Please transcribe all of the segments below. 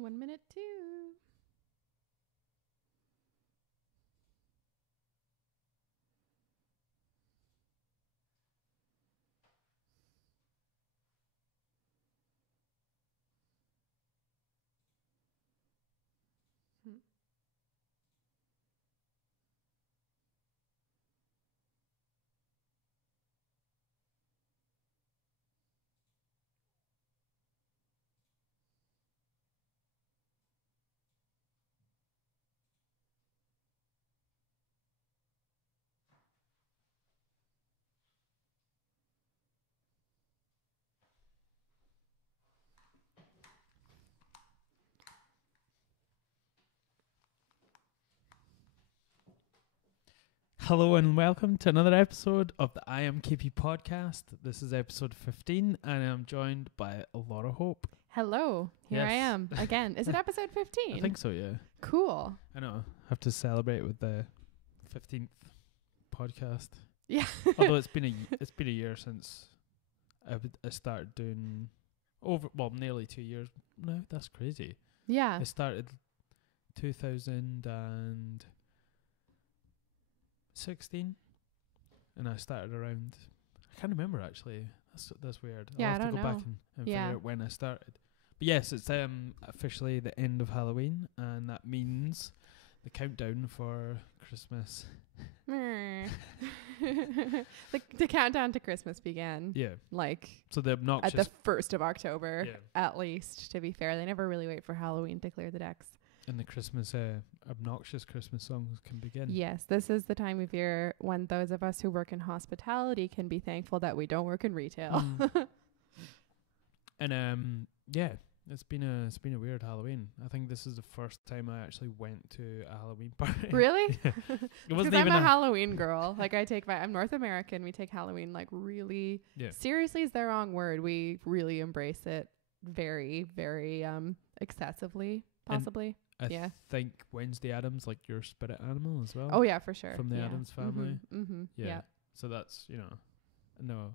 1 minute too. Hello and welcome to another episode of the IAMKAYPEE podcast. This is episode 15 and I'm joined by a lot of hope. Hello, here I Yes. am again. Is it episode 15? I think so, yeah. Cool. I know. Have to celebrate with the 15th podcast. Yeah. Although it's been a year since I started doing nearly 2 years. No, that's crazy. Yeah. I started 2016 and I started around, I can't remember actually. That's weird. Yeah, I'll have I to don't go back know. and Yeah. figure out when I started. But yes, it's officially the end of Halloween, and that means the countdown for Christmas. The countdown to Christmas began. Yeah. Like So the at obnoxious the 1st of October, Yeah. at least, to be fair. They never really wait for Halloween to clear the decks. and the Christmas obnoxious Christmas songs can begin. Yes, this is the time of year when those of us who work in hospitality can be thankful that we don't work in retail. And yeah, it's been a weird Halloween. I think this is the first time I actually went to a Halloween party. Really? Yeah. It Because wasn't I'm even a Halloween girl. Like I'm North American. We take Halloween like really Yeah. seriously is the wrong word. We really embrace it very, very excessively, possibly. I Yeah. think Wednesday Addams like your spirit animal as well. Oh yeah, for sure. From the yeah. Addams family. Mm-hmm. Yeah. So that's, no.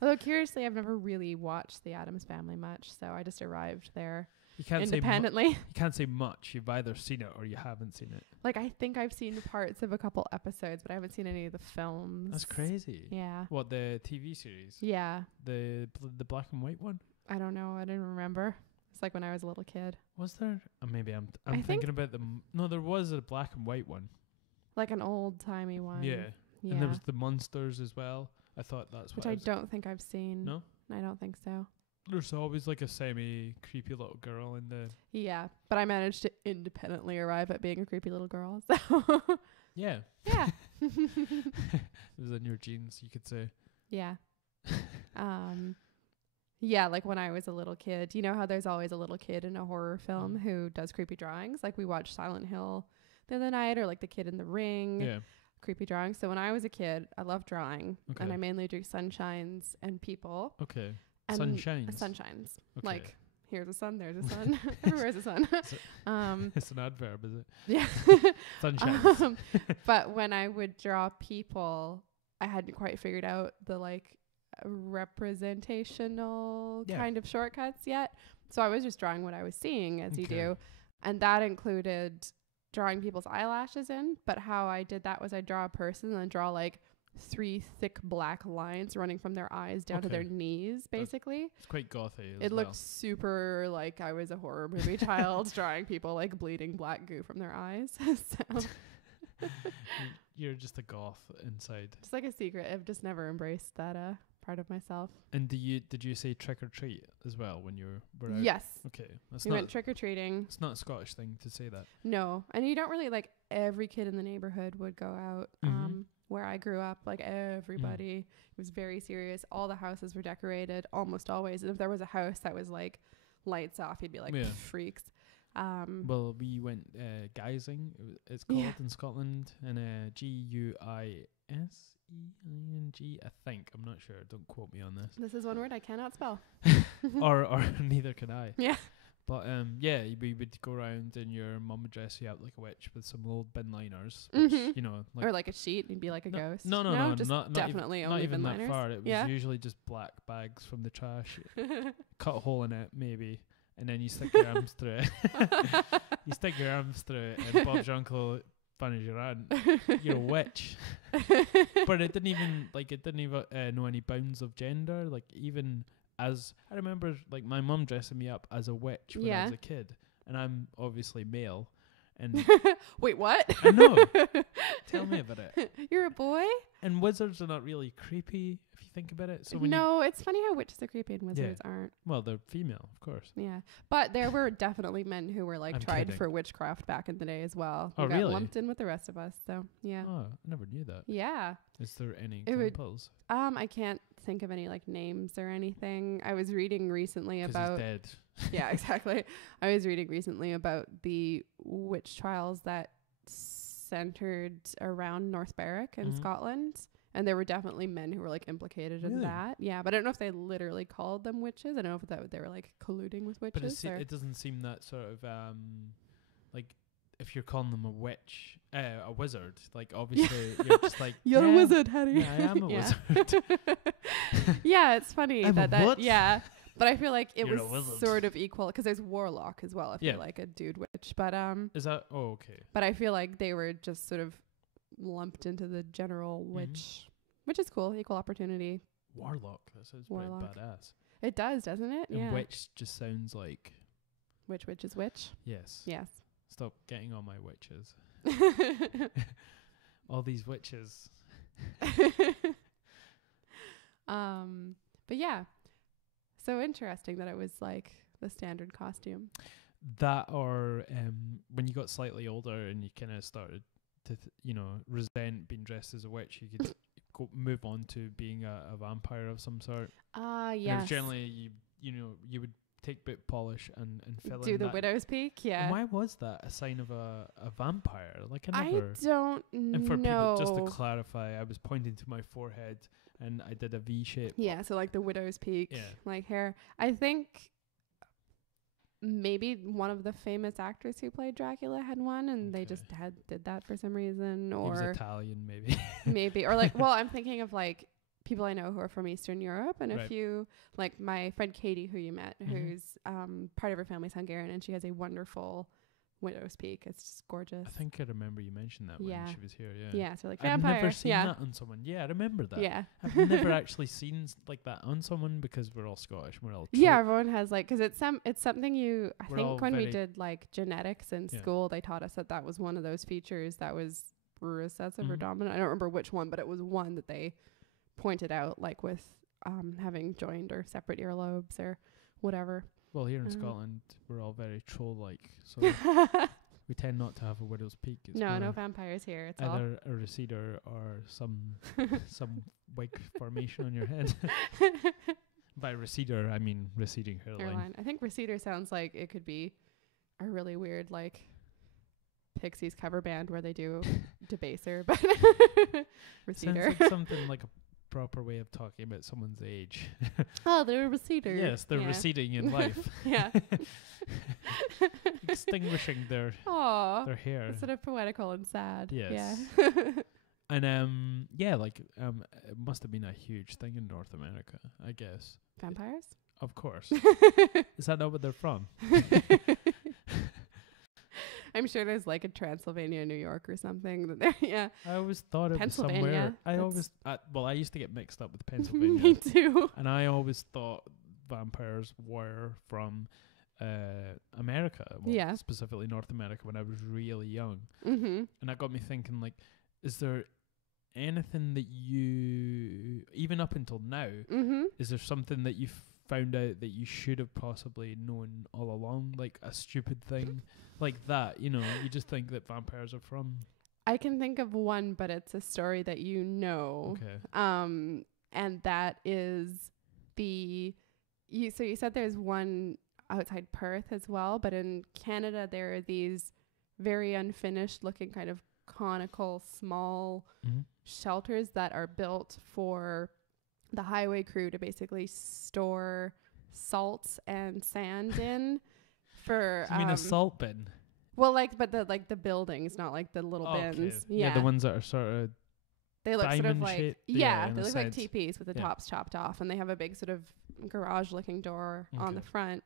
Although curiously, I've never really watched the Addams Family much, so I just arrived there You can't independently. you can't say much. You've either seen it or you haven't seen it. Like I think I've seen parts of a couple episodes, but I haven't seen any of the films. That's crazy. Yeah. What, the TV series? Yeah. The black and white one? I don't know. I didn't remember. It's like when I was a little kid. Was there? Maybe I'm I think- thinking about no, there was a black and white one. Like an old timey one. Yeah. Yeah. And there was the monsters as well. I thought that's Which what I was. don't think I've seen. No? I don't think so. There's always like a semi-creepy little girl in the... Yeah. But I managed to independently arrive at being a creepy little girl. So Yeah. yeah. It was in your genes, you could say. Yeah. Yeah, like when I was a little kid, you know how there's always a little kid in a horror film who does creepy drawings? Like we watched Silent Hill the other night, or like The Kid in the Ring, Yeah. creepy drawings. So when I was a kid, I loved drawing, Okay. and I mainly drew sunshines and people. Okay. And Sunshines. Sunshines. Okay. Like here's a sun, there's a sun, everywhere's a sun. It's an adverb, is it? Yeah. Sunshines. But when I would draw people, I hadn't quite figured out the like representational kind of shortcuts yet. So I was just drawing what I was seeing, as you do. And that included drawing people's eyelashes in. But how I did that was I draw a person and then draw like 3 thick black lines running from their eyes down to their knees, basically. It's quite gothy as It well. looked super like I was a horror movie child drawing people like bleeding black goo from their eyes. So You're just a goth inside. just like a secret. I've just never embraced that part of myself. And did you say trick or treat as well when you were out? Yes. Okay. That's We not went trick-or-treating. it's not a Scottish thing to say that. No. And you don't really like every kid in the neighborhood would go out. Where I grew up, like everybody, it was very serious. All the houses were decorated almost always. And if there was a house that was like lights off, you'd be like freaks. Well, we went guising. It's called in Scotland, and Guiseng. I think. I'm not sure. Don't quote me on this. This is one word I cannot spell. or neither can I. Yeah. But we would go around and your mum would dress you up like a witch with some old bin liners, which, like or like a sheet and be like a ghost. No, just not definitely even, only not even bin that liners. far. It was usually just black bags from the trash, cut a hole in it maybe, and then you stick your arms through it. You stick your arms through it, and Bob's your uncle, funny your aunt. You're a witch. But it didn't even know any bounds of gender. Like, even as I remember, like my mum dressing me up as a witch when I was a kid, and I'm obviously male. And wait, what? I know. Tell me about it. You're a boy? And wizards are not really creepy if you think about it. So when no, it's funny how witches are creepy and wizards aren't. Well, they're female, of course. Yeah, but there were definitely men who were like I'm tried kidding. for witchcraft back in the day as well. Oh, Who got really? lumped in with the rest of us. So yeah. Oh, I never knew that. Yeah. Is there any It would- examples? I can't think of any like names or anything. I was reading recently 'Cause about. he's dead. Yeah, exactly. I was reading recently about the witch trials that centered around North Berwick in Mhm. Scotland. And there were definitely men who were like implicated in Really? that. Yeah, but I don't know if they literally called them witches. I don't know if they were like colluding with But witches. it doesn't seem that sort of like if you're calling them a witch, a wizard. Like obviously you're just like You're a wizard, Harry. Yeah, I am a Yeah. wizard. Yeah, it's funny I'm a that what? yeah. But I feel like it You're a was wizard. sort of equal because there's warlock as well if Yeah. you're like a dude witch. But Is that okay? But I feel like they were just sort of lumped into the general witch, which is cool. Equal opportunity. Warlock. That sounds Warlock. pretty badass. It doesn't it? And Yeah. witch just sounds like Which witch is which? yes. Yes. Stop getting on my witches. All these witches. But yeah. So interesting that it was like the standard costume. That or when you got slightly older and you kind of started to resent being dressed as a witch, you could move on to being a vampire of some sort. Ah, And it yes. was generally you would take boot polish and fill Do in the that. widow's peak, yeah. And why was that a sign of a vampire? Like I I never. don't And for know. people, just to clarify, I was pointing to my forehead and I did a V shape. Yeah, so like the widow's peak, Yeah. like hair. I think maybe one of the famous actors who played Dracula had one, and they Okay. just did that for some reason, He was or Italian, maybe. maybe, or like, well, I'm thinking of like people I know who are from Eastern Europe, and a Right. few, like my friend Katie, who you met, Mhm. who's part of her family's Hungarian, and she has a wonderful widow's peak. It's just gorgeous. I think I remember you mentioned that Yeah. when she was here. Yeah. Yeah, so like I've vampire. never seen yeah, that on someone. Yeah, I remember that. yeah. I've never actually seen like that on someone because we're all Scottish. We're all Yeah, everyone has like, because it's something you, I We're all think when we very- did like genetics in Yeah. school, they taught us that was one of those features that was recessive or Mhm. dominant. I don't remember which one, but it was one that they pointed out, like with having joined or separate earlobes or whatever. Well, here in Mhm. Scotland, we're all very troll-like, so we tend not to have a widow's peak. It's No more vampires here. It's all. either a receder or some wig formation on your head. By receder, I mean receding hairline. Hairline. I think receder sounds like it could be a really weird like Pixies cover band where they do debaser, but Sounds receder. like something like a proper way of talking about someone's age. Oh, they're a receder. Yes, they're Yeah. receding in life. Yeah. Extinguishing their Aw. hair. It's sort of poetical and sad. Yes. Yeah. And it must have been a huge thing in North America, I guess. Vampires? Of course. Is that not where they're from? I'm sure there's like a Transylvania, New York or something that there. Yeah. I always thought it was Pennsylvania, somewhere. that's- I used to get mixed up with Me Pennsylvania. too. And I always thought vampires were from America. Well, Yeah. specifically North America when I was really young. Mm-hmm. And that got me thinking, like, is there anything that you, even up until now, Mm-hmm. is there something that you found out that you should have possibly known all along? Like a stupid thing like that, you just think that vampires are from. I can think of one, but it's a story that you know. Okay. And that is so you said there's one outside Perth as well, but in Canada there are these very unfinished looking kind of conical small Mm-hmm. shelters that are built for the highway crew to basically store salt and sand in for I mean, a salt bin. well, but the buildings, not like the little bins. Yeah, the ones that are sort of. They look sort of diamond like shaped, yeah, in they a look like sense. teepees with the Yeah. tops chopped off, and they have a big sort of garage looking door on the Okay. front.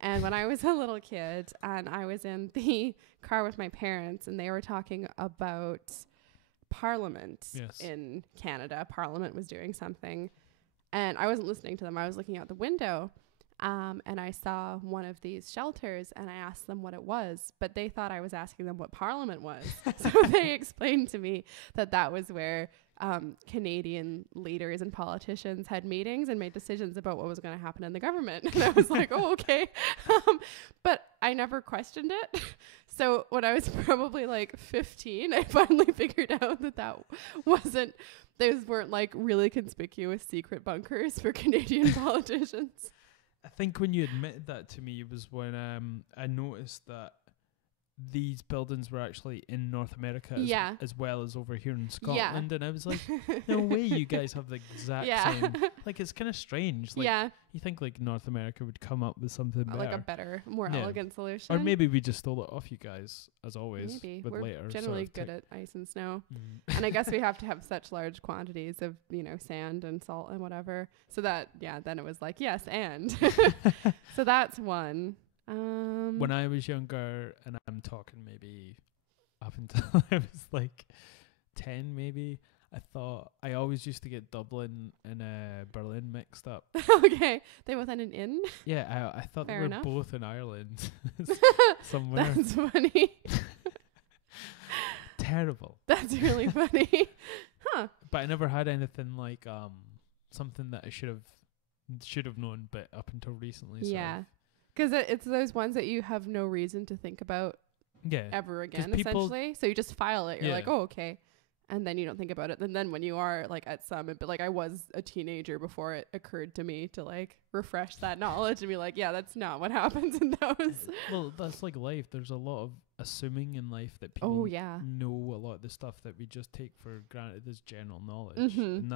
And when I was a little kid and I was in the car with my parents and they were talking about Parliament in Canada. Parliament was doing something and I wasn't listening to them. I was looking out the window and I saw one of these shelters and I asked them what it was, but they thought I was asking them what Parliament was. So they explained to me that that was where Canadian leaders and politicians had meetings and made decisions about what was going to happen in the government. And I was like, oh, okay. But I never questioned it. So when I was probably like 15, I finally figured out that those weren't like really conspicuous secret bunkers for Canadian politicians. I think when you admitted that to me, it was when I noticed that these buildings were actually in North America as well as over here in Scotland. And I was like, no way you guys have the exact same. Like, it's kind of strange. Like, you think like North America would come up with something better. Like a better, more elegant solution. Or maybe we just stole it off you guys, as always. Maybe. With We're later generally good at ice and snow. And I guess we have to have such large quantities of, sand and salt and whatever. So that, then it was like, yes, and. So that's one. When I was younger, and I'm talking maybe up until I was like 10 maybe, I always used to get Dublin and Berlin mixed up. Okay. They both end in inn? Yeah, I thought Fair they were enough. both in Ireland somewhere. That's funny. Terrible. That's really funny. Huh. But I never had anything like something that I should have known, but up until recently. Yeah. Because it's those ones that you have no reason to think about ever again, essentially. So you just file it. You're like, oh, okay. And then you don't think about it. And then when you are like at Summit, but like I was a teenager before it occurred to me to like refresh that knowledge and be like, yeah, that's not what happens in those. Well, that's like life. There's a lot of assuming in life that people know a lot of the stuff that we just take for granted as general knowledge. And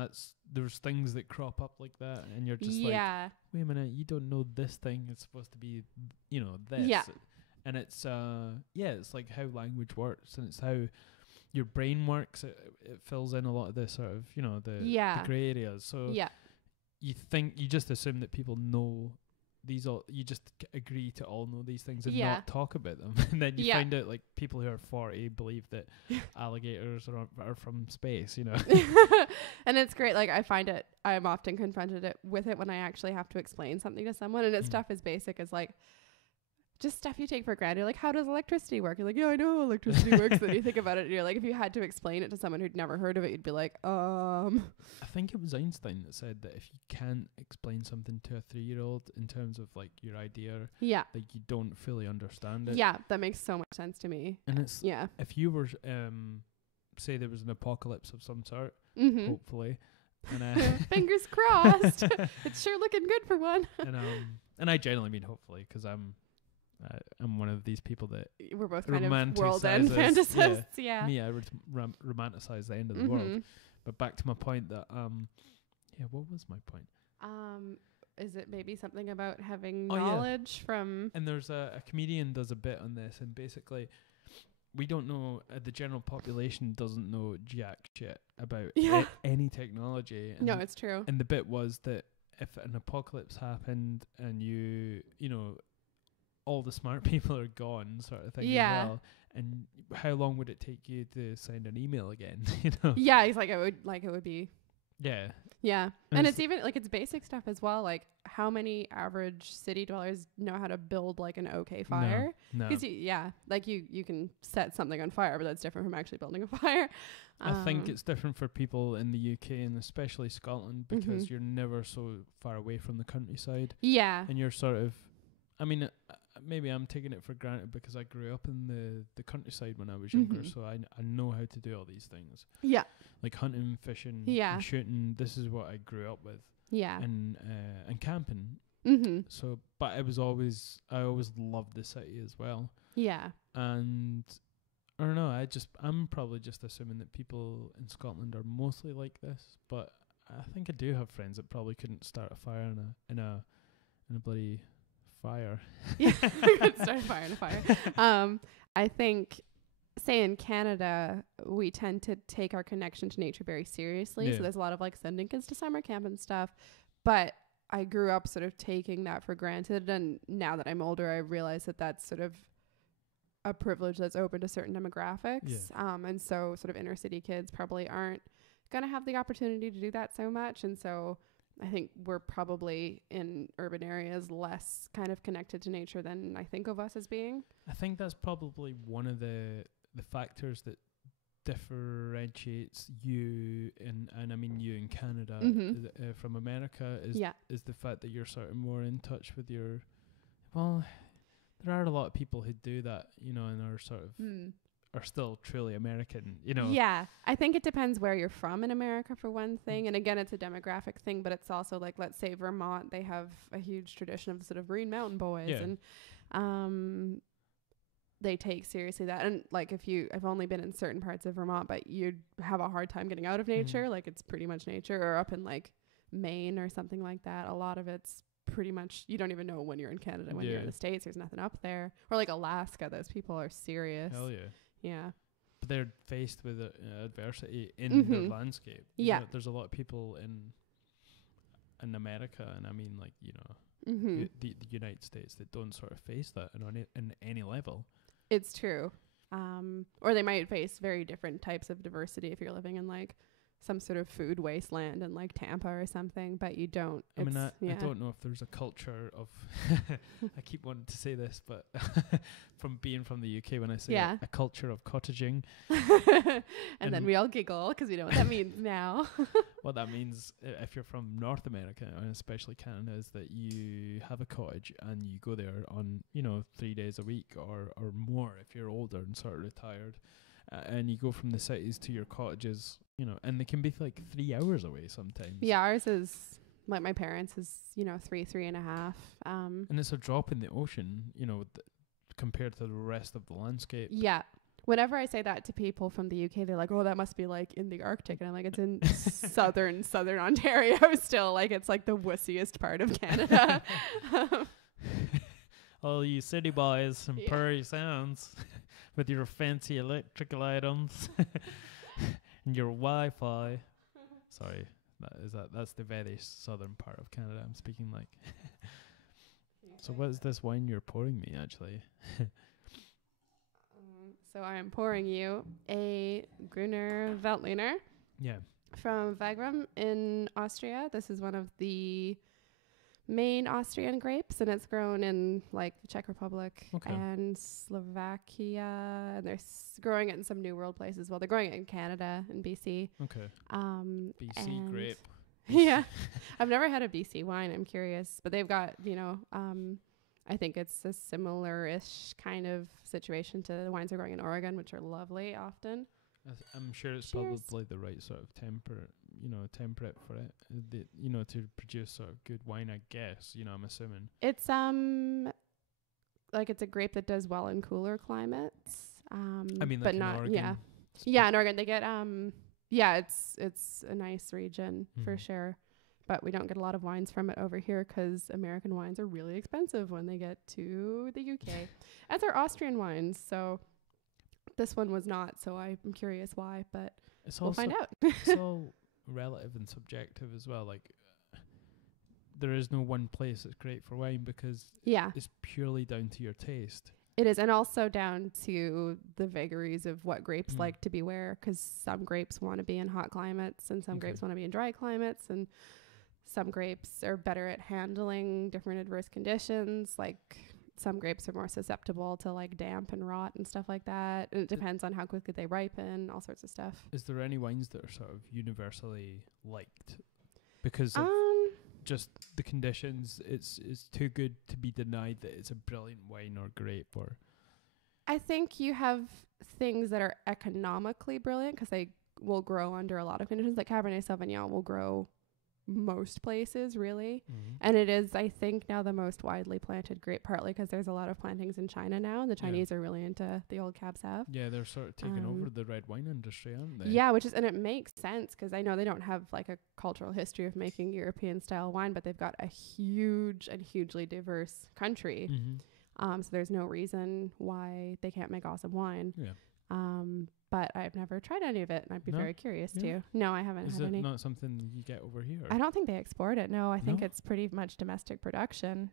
there's things that crop up like that and you're just like, wait a minute, you don't know this thing. It's supposed to be, this. Yeah. And it's, it's like how language works and it's how your brain works. It fills in a lot of the sort of, the grey areas. So you just assume that people know these all, you just agree to all know these things and not talk about them. And then you find out like people who are 40 believe that alligators are from space, And it's great. Like I find it, I'm often confronted with it when I actually have to explain something to someone and it's stuff as basic as like, just stuff you take for granted. You're like, how does electricity work? You're like, yeah, I know how electricity works. Then you think about it and you're like, if you had to explain it to someone who'd never heard of it, you'd be like, I think it was Einstein that said that if you can't explain something to a 3-year-old in terms of like your idea, like you don't fully understand it. Yeah, that makes so much sense to me. And it's, if you were, say there was an apocalypse of some sort, hopefully. And, fingers crossed. It's sure looking good for one. And I generally mean hopefully, because I'm one of these people that we're both kind of world end fantasists. Yeah. Me, I romanticize the end of the world. But back to my point that what was my point? Is it maybe something about having knowledge from? And there's a comedian does a bit on this, and basically, we don't know. The general population doesn't know jack shit about any technology. No, it's true. And the bit was that if an apocalypse happened and all the smart people are gone, sort of thing. Yeah. As well. And how long would it take you to send an email again? Yeah, he's like it would be. Yeah. Yeah, and it's even like it's basic stuff as well. Like how many average city dwellers know how to build like an okay fire? No. Because like you can set something on fire, but that's different from actually building a fire. I think it's different for people in the UK and especially Scotland because you're never so far away from the countryside. Yeah. And you're sort of, I mean, maybe I'm taking it for granted because I grew up in the countryside when I was younger, so I know how to do all these things. Yeah. Like hunting, fishing, and shooting. This is what I grew up with. Yeah. And camping. So, but I always loved the city as well. Yeah. And I don't know. I'm probably just assuming that people in Scotland are mostly like this, but I think I do have friends that probably couldn't start a fire in a bloody fire. Yeah, we could start a fire in a fire. I think, say in Canada, we tend to take our connection to nature very seriously. So there's a lot of like sending kids to summer camp and stuff. But I grew up sort of taking that for granted, and now that I'm older, I realize that that's sort of a privilege that's open to certain demographics. And so sort of inner city kids probably aren't going to have the opportunity to do that so much. And so I think we're probably in urban areas less kind of connected to nature than I think of us as being. I think that's probably one of the factors that differentiates you and I mean you in Canada from America is the fact that you're sort of more in touch with your, well, there are a lot of people who do that, you know, and are sort of are still truly American, you know. Yeah, I think it depends where you're from in America for one thing, and again, it's a demographic thing, but it's also like, let's say Vermont, they have a huge tradition of the sort of Green Mountain Boys, and they take seriously that. And like, I've only been in certain parts of Vermont, but you'd have a hard time getting out of nature. Like, it's pretty much nature. Or up in like Maine or something like that, a lot of it's pretty much, you don't even know when you're in Canada, when you're in the States, there's nothing up there. Or like Alaska, those people are serious. Hell yeah. Yeah. But they're faced with adversity in their landscape. You know, there's a lot of people in America, and I mean, like, you know, the United States, that don't sort of face that in any level. It's true. Or they might face very different types of diversity if you're living in like some sort of food wasteland in like Tampa or something, but you don't. I mean, I don't know if there's a culture of, I keep wanting to say this, but from being from the UK, when I say a culture of cottaging. and then we all giggle because we know what that means now. What that means, if you're from North America, and especially Canada, is that you have a cottage and you go there on, you know, 3 days a week or more if you're older and sort of retired. And you go from the cities to your cottages, you know, and they can be like 3 hours away sometimes. Yeah, ours is, like my parents is, you know, 3.5. And it's a drop in the ocean, you know, compared to the rest of the landscape. Yeah. Whenever I say that to people from the UK, they're like, oh, that must be like in the Arctic. And I'm like, it's in southern Ontario still. Like, it's like the wussiest part of Canada. All you city boys and Prairie Sounds. With your fancy electrical items and your Wi-Fi. Sorry, that's the very southern part of Canada I'm speaking like. So what is this wine you're pouring me, actually? So I am pouring you a Gruner Veltliner. Yeah. From Wagram in Austria. This is one of the main Austrian grapes, and it's grown in like the Czech Republic and Slovakia, and they're growing it in some New World places. Well, they're growing it in Canada and BC. Okay. BC grape. Yeah. I've never had a BC wine. I'm curious, but they've got, you know, I think it's a similar-ish kind of situation to the wines they're growing in Oregon, which are lovely often. I'm sure it's probably the right sort of temperate for it, you know, to produce sort of good wine, I guess, you know, I'm assuming. It's like it's a grape that does well in cooler climates. I mean, like but in not, Oregon. Yeah, in Oregon they get it's a nice region for sure, but we don't get a lot of wines from it over here because American wines are really expensive when they get to the UK, as are Austrian wines. So this one was not, so I'm curious why, but we'll find out. It's all relative and subjective as well. Like, there is no one place that's great for wine because it's purely down to your taste. It is, and also down to the vagaries of what grapes like to be where, because some grapes want to be in hot climates and some grapes want to be in dry climates, and some grapes are better at handling different adverse conditions. Like, some grapes are more susceptible to like damp and rot and stuff like that. And it depends on how quickly they ripen, all sorts of stuff. Is there any wines that are sort of universally liked because of just the conditions? It's too good to be denied that it's a brilliant wine or grape, or? I think you have things that are economically brilliant because they will grow under a lot of conditions. Like Cabernet Sauvignon will grow most places, really. And it is, I think, now the most widely planted grape, partly because there's a lot of plantings in China now, and the Chinese are really into the old Cab Sav. Yeah, they're sort of taking over the red wine industry, aren't they? Yeah, and it makes sense because I know they don't have like a cultural history of making European style wine, but they've got a huge and hugely diverse country. So there's no reason why they can't make awesome wine. Yeah. But I've never tried any of it, and I'd be No? very curious Yeah. to. No, I haven't Is had it any. not something you get over here? I don't think they export it. No, I think No? it's pretty much domestic production.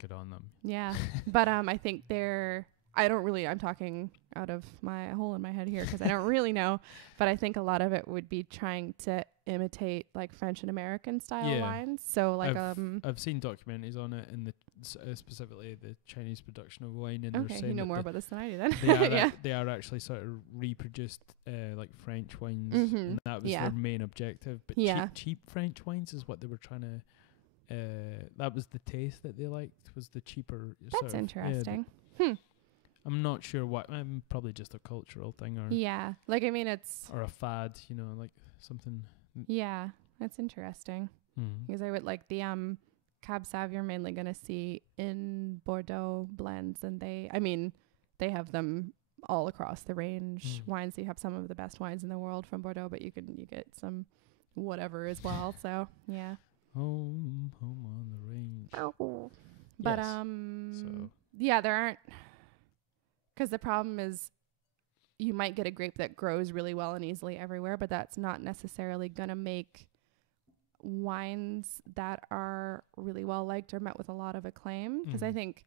Good on them. Yeah. But I think I'm talking out of my hole in my head here because I don't really know, but I think a lot of it would be trying to imitate like French and American style Yeah. wines. So like I've seen documentaries on it, and specifically the Chinese production of wine, and they're okay, saying you know that more about this than I do then. they are yeah. they are actually sort of reproduced like French wines, Mhm. and that was Yeah. their main objective. But Yeah. cheap French wines is what they were trying to. That was the taste that they liked, was the cheaper. That's interesting. I'm not sure what. Probably just a cultural thing, or Yeah. Like, I mean, it's, or a fad, like something. yeah, that's interesting. Because I would like the Cab Sauv you're mainly going to see in Bordeaux blends, and they have them all across the range. Wines, you have some of the best wines in the world from Bordeaux, but you get some whatever as well. So yeah. Home on the range. But Yes. So yeah, there aren't, because the problem is you might get a grape that grows really well and easily everywhere, but that's not necessarily going to make wines that are really well liked or met with a lot of acclaim. Because I think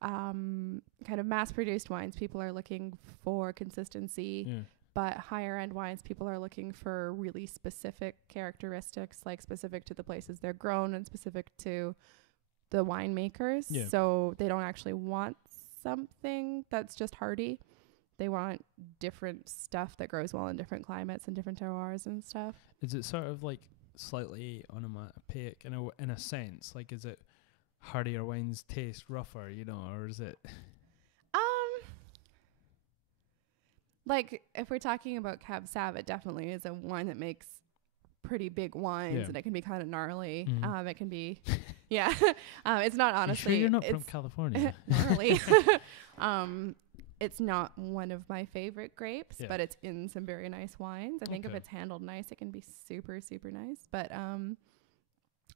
kind of mass produced wines, people are looking for consistency, yeah. but higher end wines, people are looking for really specific characteristics, like specific to the places they're grown and specific to the winemakers. Yeah. So they don't actually want something that's just hardy. They want different stuff that grows well in different climates and different terroirs and stuff. Is it sort of like slightly onomatopoeic in a sense? Like, is it hardier wines taste rougher, or is it? Like if we're talking about Cab Sauv, it definitely is a wine that makes pretty big wines, and it can be kind of gnarly. It can be, yeah. It's not honestly. You sure you're not from California? Gnarly. It's not one of my favorite grapes, but it's in some very nice wines. I think if it's handled nice, it can be super, super nice. But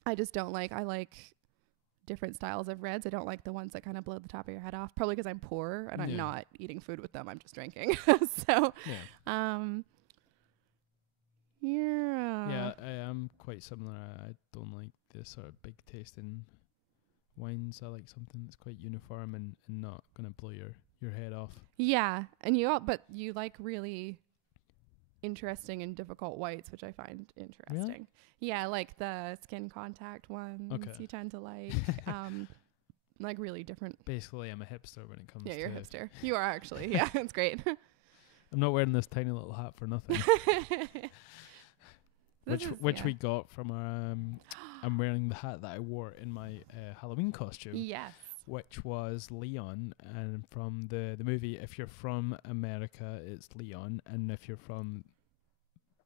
I just don't like. I like different styles of reds. I don't like the ones that kind of blow the top of your head off. Probably because I'm poor and I'm not eating food with them. I'm just drinking. So, Yeah, I am quite similar. I don't like this sort of big tasting wines. I like something that's quite uniform and not gonna blow your head off. Yeah, and but you like really interesting and difficult whites, which I find interesting. Really? Yeah, like the skin contact ones. You tend to like like really different. Basically, I'm a hipster when it comes to... Yeah, you're a hipster. You are actually. Yeah, it's great. I'm not wearing this tiny little hat for nothing. which we got from our... I'm wearing the hat that I wore in my Halloween costume. Yes. Which was Leon, and from the movie, if you're from America, it's Leon, and if you're from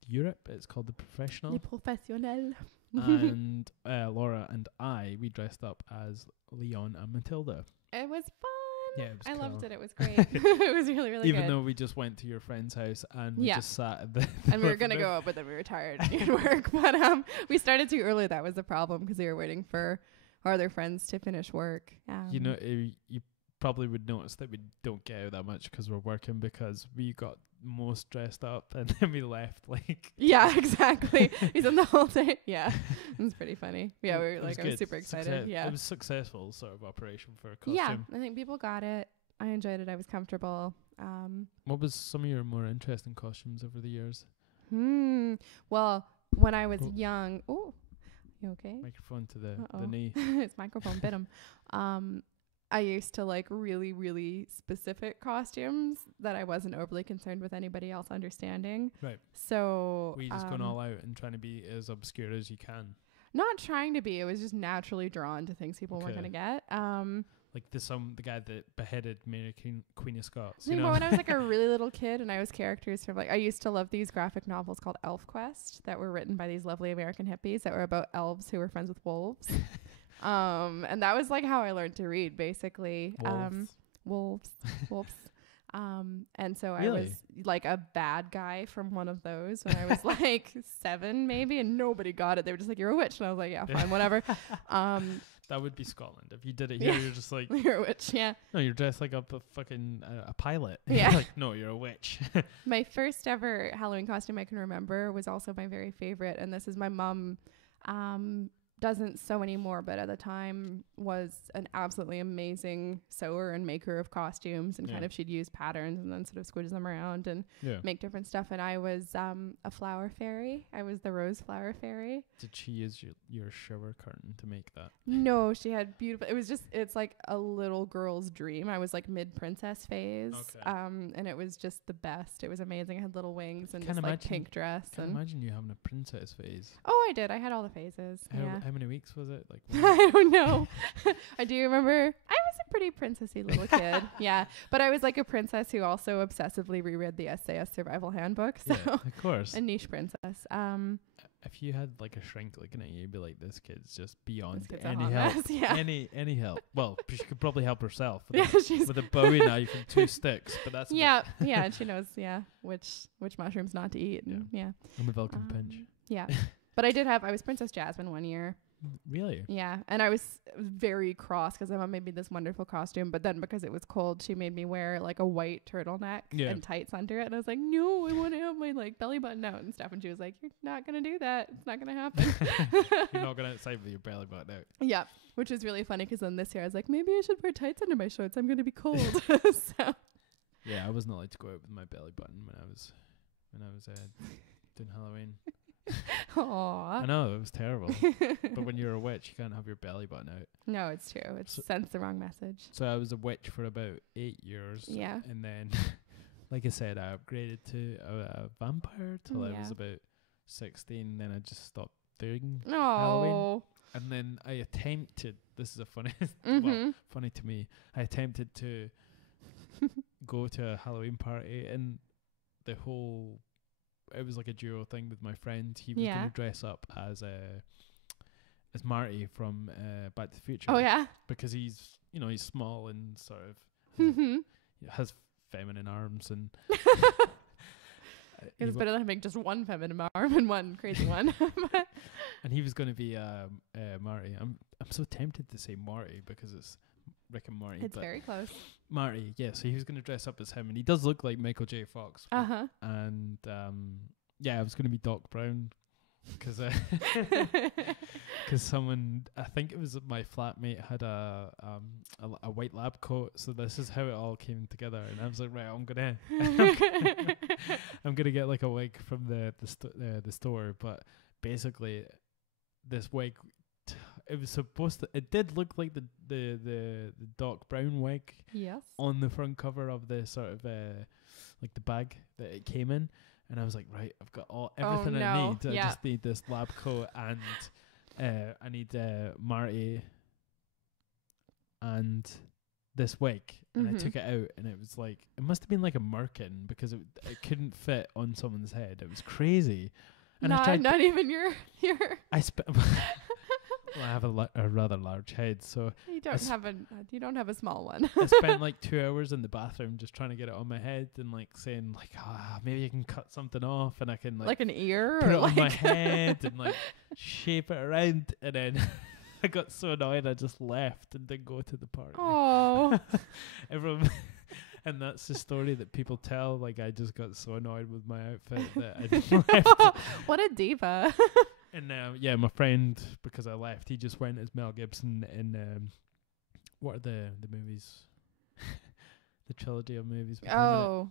Europe, it's called The Professional. Le Professionnel. And Laura and we dressed up as Leon and Matilda. It was fun. Yeah, it was I cool. loved it. It was great. It was really, really Even good. though we just went to your friend's house and we just sat at the... And we were going to go up, but then we were tired and needed work. But we started too early. That was the problem because we were waiting for our other friends to finish work. You probably would notice that we don't get out that much because we're working, because we got most dressed up and then we left like... Yeah, exactly. He's in the whole day. Yeah, it was pretty funny. Yeah, we were like, I was super excited. Yeah, it was successful sort of operation for a costume. Yeah, I think people got it. I enjoyed it. I was comfortable. What was some of your more interesting costumes over the years? Well, when I was young... Oh, you okay? Microphone to the knee. His microphone bit him. I used to like really, really specific costumes that I wasn't overly concerned with anybody else understanding. Right. So we just going all out and trying to be as obscure as you can. Not trying to be. It was just naturally drawn to things people weren't going to get. Like the guy that beheaded Mary Queen of Scots. But when I was like a really little kid and I was characters from I used to love these graphic novels called Elf Quest that were written by these lovely American hippies that were about elves who were friends with wolves. And that was like how I learned to read, basically. Wolves. And so I was like a bad guy from one of those when I was like 7 maybe, and nobody got it. They were just like, you're a witch. And I was like, yeah, fine, whatever. That would be Scotland. If you did it here, you're just like, you're a witch. Yeah. no, you're dressed like a fucking a pilot. Yeah. You're like, no, you're a witch. My first ever Halloween costume I can remember was also my very favorite, and this is my mom. Doesn't sew anymore, but at the time was an absolutely amazing sewer and maker of costumes, and kind of she'd use patterns and then sort of squidge them around and make different stuff. And I was a flower fairy. I was the rose flower fairy. Did she use your shower curtain to make that? No, she had beautiful. It was just, it's like a little girl's dream. I was like mid princess phase, and it was just the best. It was amazing. I had little wings and this like pink dress. Can't imagine you having a princess phase. Oh, I did. I had all the phases. How many weeks was it? Like I don't know. I do remember I was a pretty princessy little kid. Yeah. But I was like a princess who also obsessively reread the SAS survival handbook. So yeah, of course. A niche princess. If you had like a shrink looking at you, you'd be like, this kid's just beyond kid's any help. Yeah. Any help. Well, she could probably help herself with, with a Bowie knife and 2 sticks, but that's yeah, and she knows which mushrooms not to eat. And I'm a Vulcan pinch. Yeah. But I was Princess Jasmine one year. Really? Yeah. And I was very cross because my mom made me this wonderful costume, but then because it was cold, she made me wear like a white turtleneck and tights under it. And I was like, no, I want to have my like belly button out and stuff. And she was like, you're not going to do that. It's not going to happen. You're not going outside with your belly button out. Yeah. Which is really funny because then this year I was like, maybe I should wear tights under my shorts. I'm going to be cold. So. Yeah. I wasn't allowed to go out with my belly button when I was doing Halloween. Aww. I know, it was terrible. But when you're a witch, you can't have your belly button out. No, it's true. It sends the wrong message. So I was a witch for about 8 years. Yeah. And then, like I said, I upgraded to a vampire till I was about 16. Then I just stopped doing Halloween. And then I attempted, this is a funny, well, funny to me, I attempted to go to a Halloween party, and the whole... It was like a duo thing with my friend. He was going to dress up as Marty from Back to the Future. Oh yeah, because he's small and sort of has feminine arms and. It's better than having just one feminine arm and one crazy one. And he was going to be Marty. I'm so tempted to say Marty because it's Rick and Morty. It's very close. Marty, yeah. So he was going to dress up as him, and he does look like Michael J. Fox. And I was going to be Doc Brown because someone, I think it was my flatmate, had a white lab coat. So this is how it all came together, and I was like, right, I'm gonna get like a wig from the store, but basically this wig. It was supposed to. It did look like the Doc Brown wig. Yes. On the front cover of the sort of like the bag that it came in, and I was like, right, I've got everything I need. I just need this lab coat, and I need Marty and this wig, and I took it out, and it was like it must have been like a merkin because it couldn't fit on someone's head. It was crazy. And not even your. I spent. Well, I have a rather large head, so you don't have a small one. I spent like 2 hours in the bathroom just trying to get it on my head and like saying like, maybe I can cut something off and I can like an ear put or it on my head and like shape it around, and then I got so annoyed I just left and didn't go to the party. Oh, everyone. And that's the story that people tell. Like I just got so annoyed with my outfit that I just left. What a diva. And my friend, because I left, he just went as Mel Gibson in what are the movies? The trilogy of movies. Lethal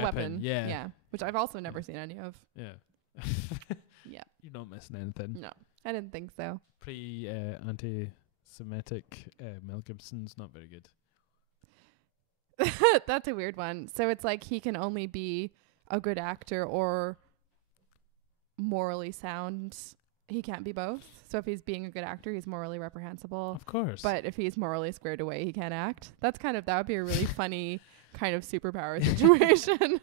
Weapon. Yeah. Which I've also never seen any of. Yeah. Yeah. You're not missing anything. No, I didn't think so. Pretty anti-Semitic Mel Gibson's not very good. That's a weird one. So it's like he can only be a good actor or morally sound. He can't be both. So if he's being a good actor, he's morally reprehensible. Of course. But if he's morally squared away, he can't act. That would be a really funny kind of superpower situation.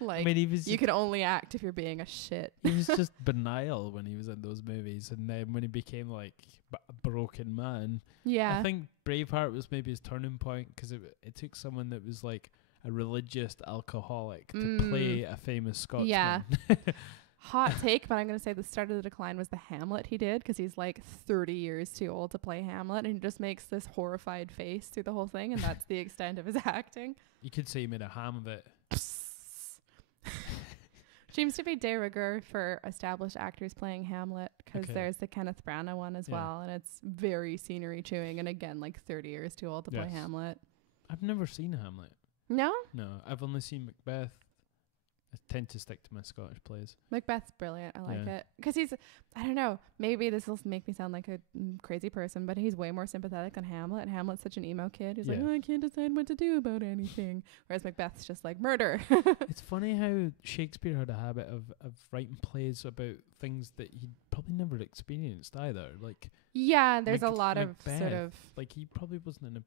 Like, I mean, you can only act if you're being a shit. He was just banal when he was in those movies, and then when he became like a broken man. Yeah. I think Braveheart was maybe his turning point because it took someone that was like a religious alcoholic to play a famous Scotsman. Yeah. hot take, but I'm going to say the start of the decline was the Hamlet he did, because he's like 30 years too old to play Hamlet, and he just makes this horrified face through the whole thing, and that's the extent of his acting. You could say he made a ham of it. Seems to be de rigueur for established actors playing Hamlet, because there's the Kenneth Branagh one as well, and it's very scenery chewing, and again, like 30 years too old to play Hamlet. I've never seen Hamlet. No? No, I've only seen Macbeth. I tend to stick to my Scottish plays. Macbeth's brilliant. I like it. Because he's, I don't know, maybe this will make me sound like a crazy person, but he's way more sympathetic than Hamlet. And Hamlet's such an emo kid. He's like, oh, I can't decide what to do about anything. Whereas Macbeth's just like murder. It's funny how Shakespeare had a habit of writing plays about things that he'd probably never experienced either. Like, yeah, there's a lot Macbeth, of sort of... Like, he probably wasn't in a...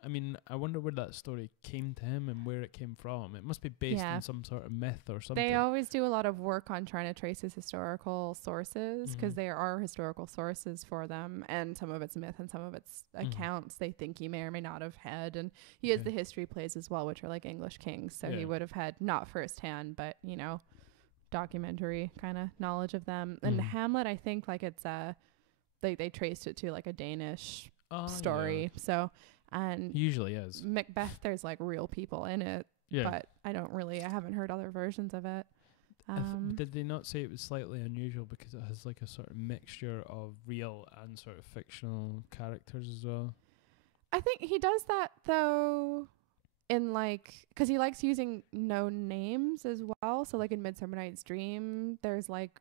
I mean, I wonder where that story came to him and where it came from. It must be based on some sort of myth or something. They always do a lot of work on trying to trace his historical sources, because there are historical sources for them, and some of it's myth and some of it's accounts they think he may or may not have had. And he has the history plays as well, which are like English kings, so he would have had not firsthand, but, you know, documentary kind of knowledge of them. And Hamlet, I think, like, it's they traced it to like a Danish story. So... And usually is Macbeth, there's like real people in it, but I haven't heard other versions of it. Did they not say it was slightly unusual because it has like a sort of mixture of real and sort of fictional characters as well? I think he does that though, in like, because he likes using known names as well. So like in Midsummer Night's Dream, there's like,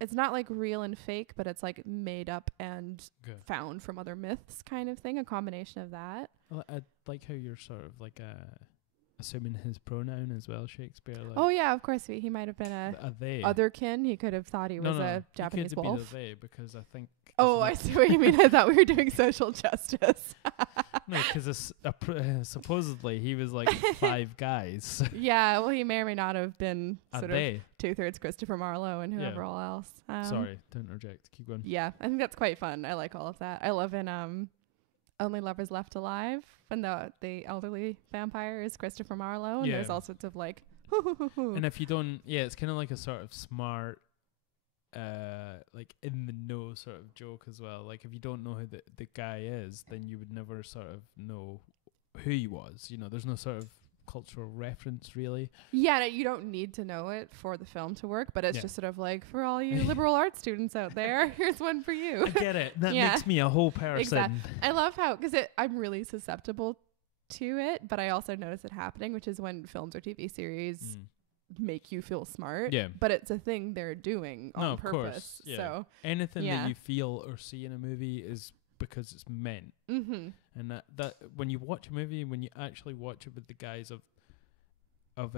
it's not like real and fake, but it's like made up and found from other myths kind of thing, a combination of that. Well, I like how you're sort of like assuming his pronoun as well, Shakespeare. Like, oh yeah, of course he might have been a they. Otherkin. He could have thought he was a Japanese wolf. Be the they, because I think... Oh, I see what you mean. I thought we were doing social justice. No, because supposedly he was like 5 guys. Yeah, well, he may or may not have been sort of they. 2/3 Christopher Marlowe and whoever all else. Sorry, don't interject. Keep going. Yeah, I think that's quite fun. I like all of that. I love in Only Lovers Left Alive, when the elderly vampire is Christopher Marlowe, and there's all sorts of like... And if you don't... Yeah, it's kind of like a sort of smart... like in the know sort of joke as well. Like if you don't know who the guy is, then you would never sort of know who he was. You know, there's no sort of cultural reference really. Yeah, no, you don't need to know it for the film to work, but it's just sort of like, for all you liberal arts students out there, here's one for you. I get it. That makes me a whole person. Exactly. I love how, because I'm really susceptible to it, but I also notice it happening, which is when films or TV series make you feel smart, but it's a thing they're doing on purpose. Course, so anything that you feel or see in a movie is because it's meant. And that when you watch a movie, when you actually watch it with the guise of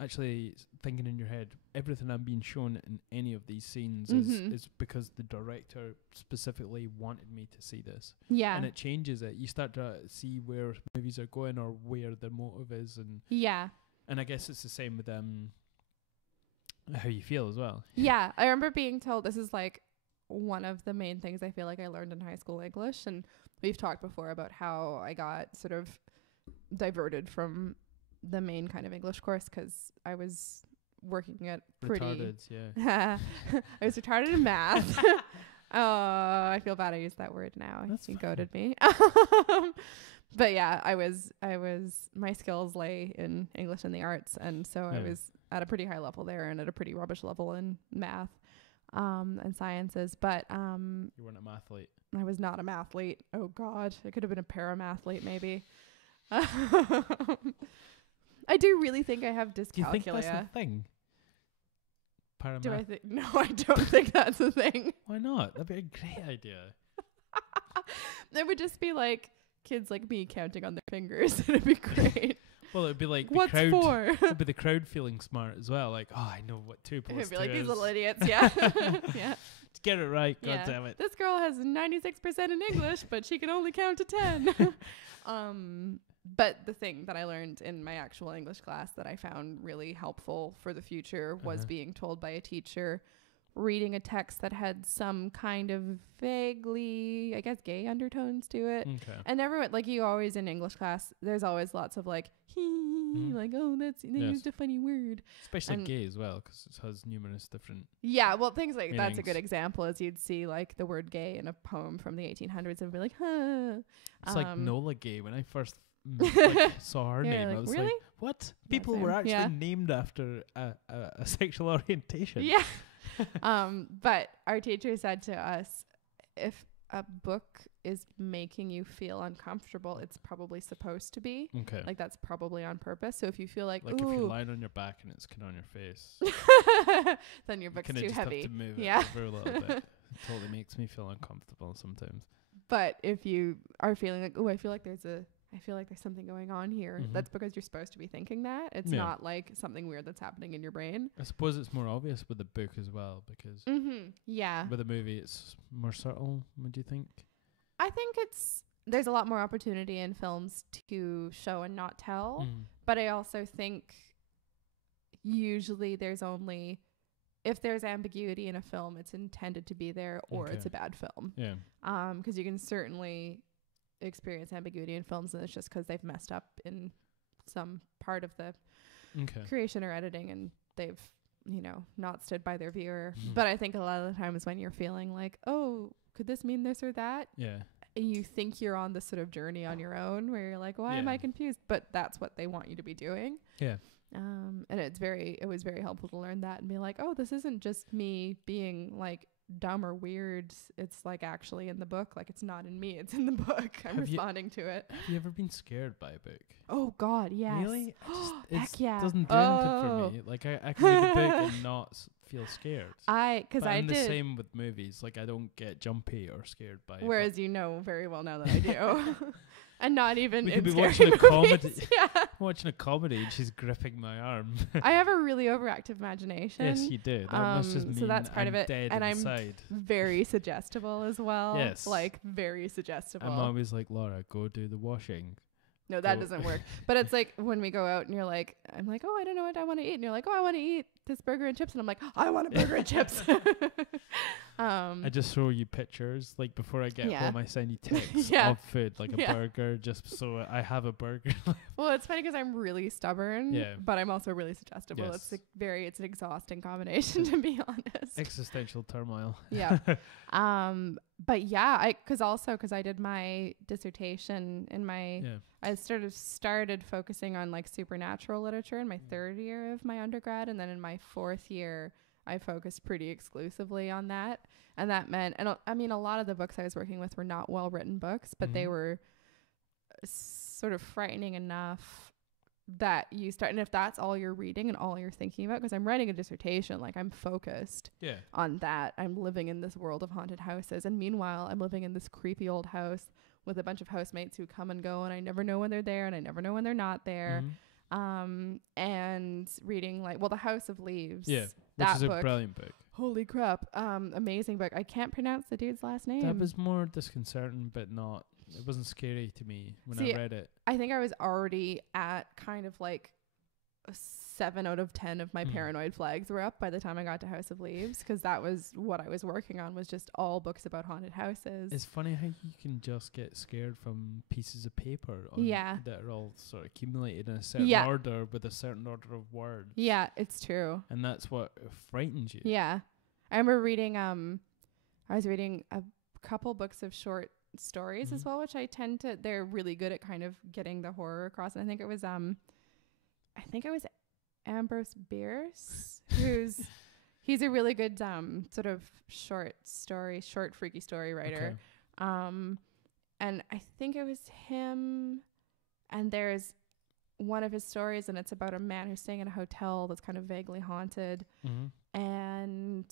actually thinking in your head, everything I'm being shown in any of these scenes is because the director specifically wanted me to see this. Yeah. And it changes it. You start to see where movies are going or where their motive is, and and I guess it's the same with how you feel as well. Yeah, I remember being told, this is like one of the main things I feel like I learned in high school English, and we've talked before about how I got sort of diverted from the main kind of English course because I was working at retarded, yeah. I was retarded in math. Oh, I feel bad I used that word now. He goaded me. But yeah, I was my skills lay in English and the arts, and so I was at a pretty high level there and at a pretty rubbish level in math and sciences. But you weren't a mathlete. I was not a mathlete. Oh God, I could have been a paramathlete maybe. I do really think I have dyscalculia. Do you think that's a thing? Do I think? No, I don't think that's a thing. Why not? That'd be a great idea. It would just be like kids like me counting on their fingers. It'd be great. Well, it'd be like what's the crowd. For? It'd be the crowd feeling smart as well. Like, oh, I know what 2 plus 2 is. It'd be like these little idiots. Yeah, yeah. Get it right. God damn it. This girl has 96% in English, but she can only count to 10. But the thing that I learned in my actual English class that I found really helpful for the future was being told by a teacher, reading a text that had some kind of vaguely, I guess, gay undertones to it. Okay. And everyone, like, you always in English class, there's always lots of like, like, oh, they used a funny word. Especially And gay as well, because it has numerous different. yeah, well, things like that's a meanings. good example. Is you'd see like the word gay in a poem from the 1800s and be like, huh. It's like Nola Gay. When I first like, saw her name, like, I was really? like, what? Yeah, People same. were actually Yeah. named after a sexual orientation. Yeah. But our teacher said to us, if a book is making you feel uncomfortable, it's probably supposed to be. Okay. Like, that's probably on purpose. So if you feel like, Like if you're ooh, lying on your back and it's kind of on your face, then your book's kind of too just heavy. have to move Yeah. it over a little bit. It totally makes me feel uncomfortable sometimes. But if you are feeling like, oh, I feel like there's something going on here, Mhm. that's because you're supposed to be thinking that. It's Yeah. not like something weird that's happening in your brain. I suppose it's more obvious with the book as well, because Yeah. with a movie it's more subtle. What do you think? I think there's a lot more opportunity in films to show and not tell. Mm. But I also think usually if there's ambiguity in a film, it's intended to be there, or it's Okay. a bad film. Yeah. 'Cause you can certainly experience ambiguity in films, and it's just 'cause they've messed up in some part of the Okay. creation or editing, and they've, not stood by their viewer. Mhm. But I think a lot of the times when you're feeling like, oh, could this mean this or that? Yeah. You think you're on this sort of journey on your own where you're like, why am Yeah. I confused? But that's what they want you to be doing. Yeah. And it was very helpful to learn that and be like, oh, this isn't just me being like dumb or weird. It's like actually in the book. Like, it's not in me, it's in the book. I'm Have you- responding to it. Have you ever been scared by a book? Oh God, yes. Really? Heck yeah. Doesn't do anything for me. Like I can read a book and not feel scared. Because But I I'm the did. same with movies. Like I don't get jumpy or scared by. Whereas very well now that I do. And not even we in could be scary watching a movies. comedy. Yeah. Watching a comedy and she's gripping my arm. I have a really overactive imagination. Yes, you do. That must just mean so that's part I'm of it. dead And inside. I'm very suggestible as well. Yes. Like, very suggestible. I'm always like, Laura, go do the washing. No, that Go- doesn't work. But it's like when we go out and you're like, I'm like, oh, I don't know what I want to eat. And you're like, oh, I want to eat this burger and chips. And I'm like, I want a burger and chips. I just show you pictures. Like before I get Yeah. home, I send you texts Yeah. of food, like a Yeah. burger, just so I have a burger. Well, it's funny because I'm really stubborn, Yeah. but I'm also really suggestible. Yes. It's an exhausting combination, to be honest. Existential turmoil. Yeah. But yeah, because I did my dissertation in my, Yeah. I started focusing on like supernatural literature in my third year of my undergrad. And then in my fourth year, I focused pretty exclusively on that. And that meant, I mean, a lot of the books I was working with were not well written books, but they Mhm. were sort of frightening enough that you start, and if that's all you're reading and all you're thinking about, because I'm writing a dissertation, like I'm focused Yeah. on that. I'm living in this world of haunted houses, and meanwhile I'm living in this creepy old house with a bunch of housemates who come and go, and I never know when they're there and I never know when they're not there. Mhm. And reading like, well, The House of Leaves, Yeah. Which that is a book, brilliant book. holy crap, amazing book. I can't pronounce the dude's last name. That was more disconcerting, but not. It wasn't scary to me when See, I read it. I think I was already at kind of like a 7 out of 10 of my paranoid flags were up by the time I got to House of Leaves, because that was what I was working on, was just all books about haunted houses. It's funny how you can just get scared from pieces of paper that are all sort of accumulated in a certain order with a certain order of words. Yeah, it's true. And that's what frightens you. Yeah. I remember reading I was reading a couple books of short stories as well, which they're really good at kind of getting the horror across. And I think it was Ambrose Bierce, he's a really good sort of short freaky story writer. Okay. And I think it was him, and there's one of his stories, and it's about a man who's staying in a hotel that's kind of vaguely haunted, and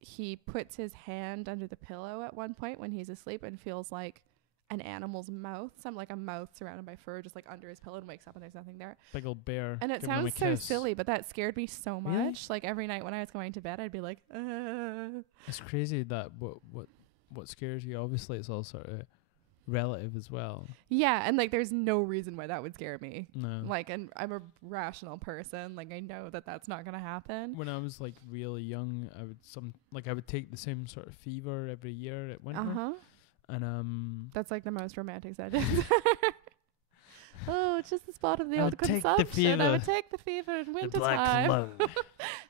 he puts his hand under the pillow at one point when he's asleep and feels like an animal's mouth, like a mouth surrounded by fur, just like under his pillow, and wakes up and there's nothing there. Big old bear. And it giving him a sounds so kiss. silly, but that scared me so much. Really? Like every night when I was going to bed, I'd be like, It's crazy that what scares you. Obviously, it's all sort of relative as well. Yeah, and like there's no reason why that would scare me. No. Like, and I'm a rational person. Like, I know that that's not gonna happen. When I was like really young, I would take the same sort of fever every year at winter. And that's like the most romantic sentence. Oh, it's just the spot of the I old would take the consumption. I would fever. take the fever in the winter black time. lung.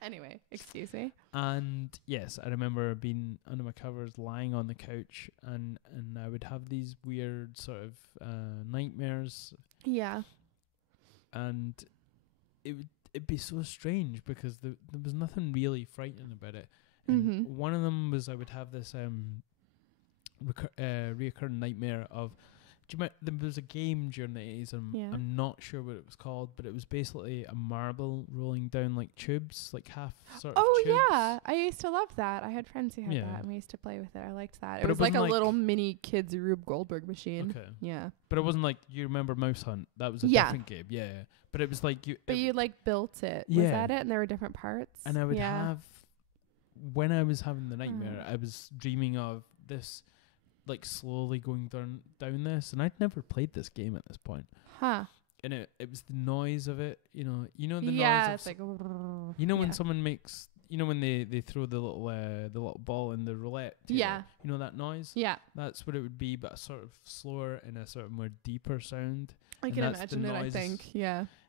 Anyway, excuse me. And yes, I remember being under my covers, lying on the couch, and I would have these weird sort of nightmares. Yeah. And it'd be so strange because there was nothing really frightening about it. And one of them was I would have this reoccurring nightmare of. Do you remember, there was a game during the 80s, and I'm not sure what it was called, but it was basically a marble rolling down like tubes, like half sort of tubes. Oh, yeah. I used to love that. I had friends who had that, and we used to play with it. I liked that. But it was like a little mini kids Rube Goldberg machine. Okay. Yeah. But it wasn't like, you remember Mouse Hunt? That was a different game. Yeah. But it was like... you like built it. Yeah. Was that it? And there were different parts? And I would have... When I was having the nightmare, I was dreaming of this... like slowly going down this, and I'd never played this game at this point. And it was the noise of it, you know the noise. It's like when someone makes, when they throw the little ball in the roulette table, you know that noise. That's what it would be, but a sort of slower and a sort of more deeper sound. I can imagine it. I think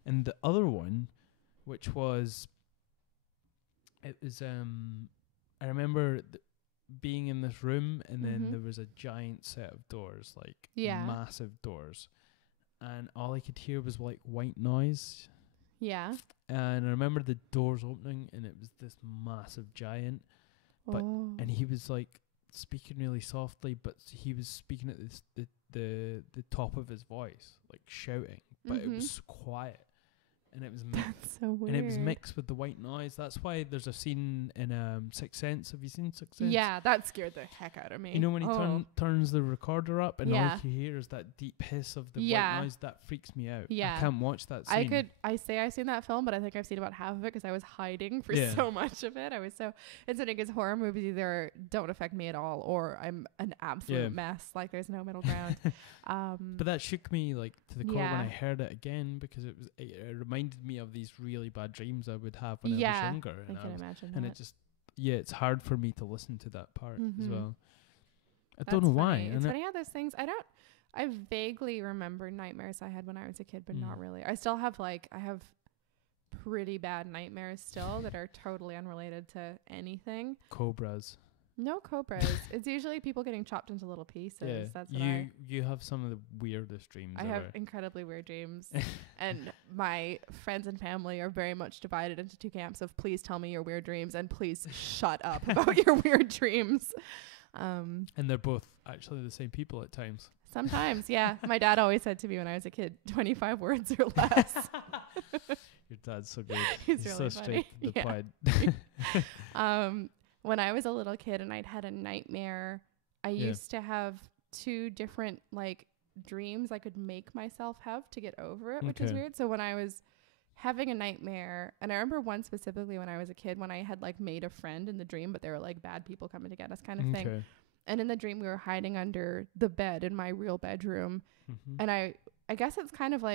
And the other one, which was, it was I remember. Being in this room, and then there was a giant set of doors, like massive doors, and all I could hear was like white noise. And I remember the doors opening, and it was this massive giant, and he was like speaking really softly, but he was speaking at the top of his voice, like shouting, but it was quiet. And it was that's so weird. And it was mixed with the white noise. That's why there's a scene in Sixth Sense. Have you seen Sixth Sense? Yeah, that scared the heck out of me. You know when he turns the recorder up, and all you hear is that deep hiss of the white noise? That freaks me out. I can't watch that scene. I've seen that film, but I think I've seen about half of it because I was hiding for so much of it. It's funny because horror movies either don't affect me at all, or I'm an absolute mess. Like there's no middle ground. But that shook me like to the core when I heard it again, because it reminded me of these really bad dreams I would have when I was younger. I can imagine and that. it just it's hard for me to listen to that part as well. That's don't know why. It's funny how those things I vaguely remember nightmares I had when I was a kid, but not really. I still have I have pretty bad nightmares still that are totally unrelated to anything. Cobras. No cobras. It's usually people getting chopped into little pieces. Yeah. That's what you have some of the weirdest dreams I have incredibly weird dreams. And my friends and family are very much divided into two camps of please tell me your weird dreams and please shut up about your weird dreams. And they're both actually the same people at times. Sometimes, yeah. My dad always said to me when I was a kid, 25 words or less. Your dad's so good. He's really so funny. straight to the point. When I was a little kid and I'd had a nightmare, I used to have two different dreams I could make myself have to get over it, which is weird. So when I was having a nightmare, and I remember one specifically when I was a kid when I had made a friend in the dream, but they were bad people coming to get us kind of thing. And in the dream we were hiding under the bed in my real bedroom. And I guess it's kind of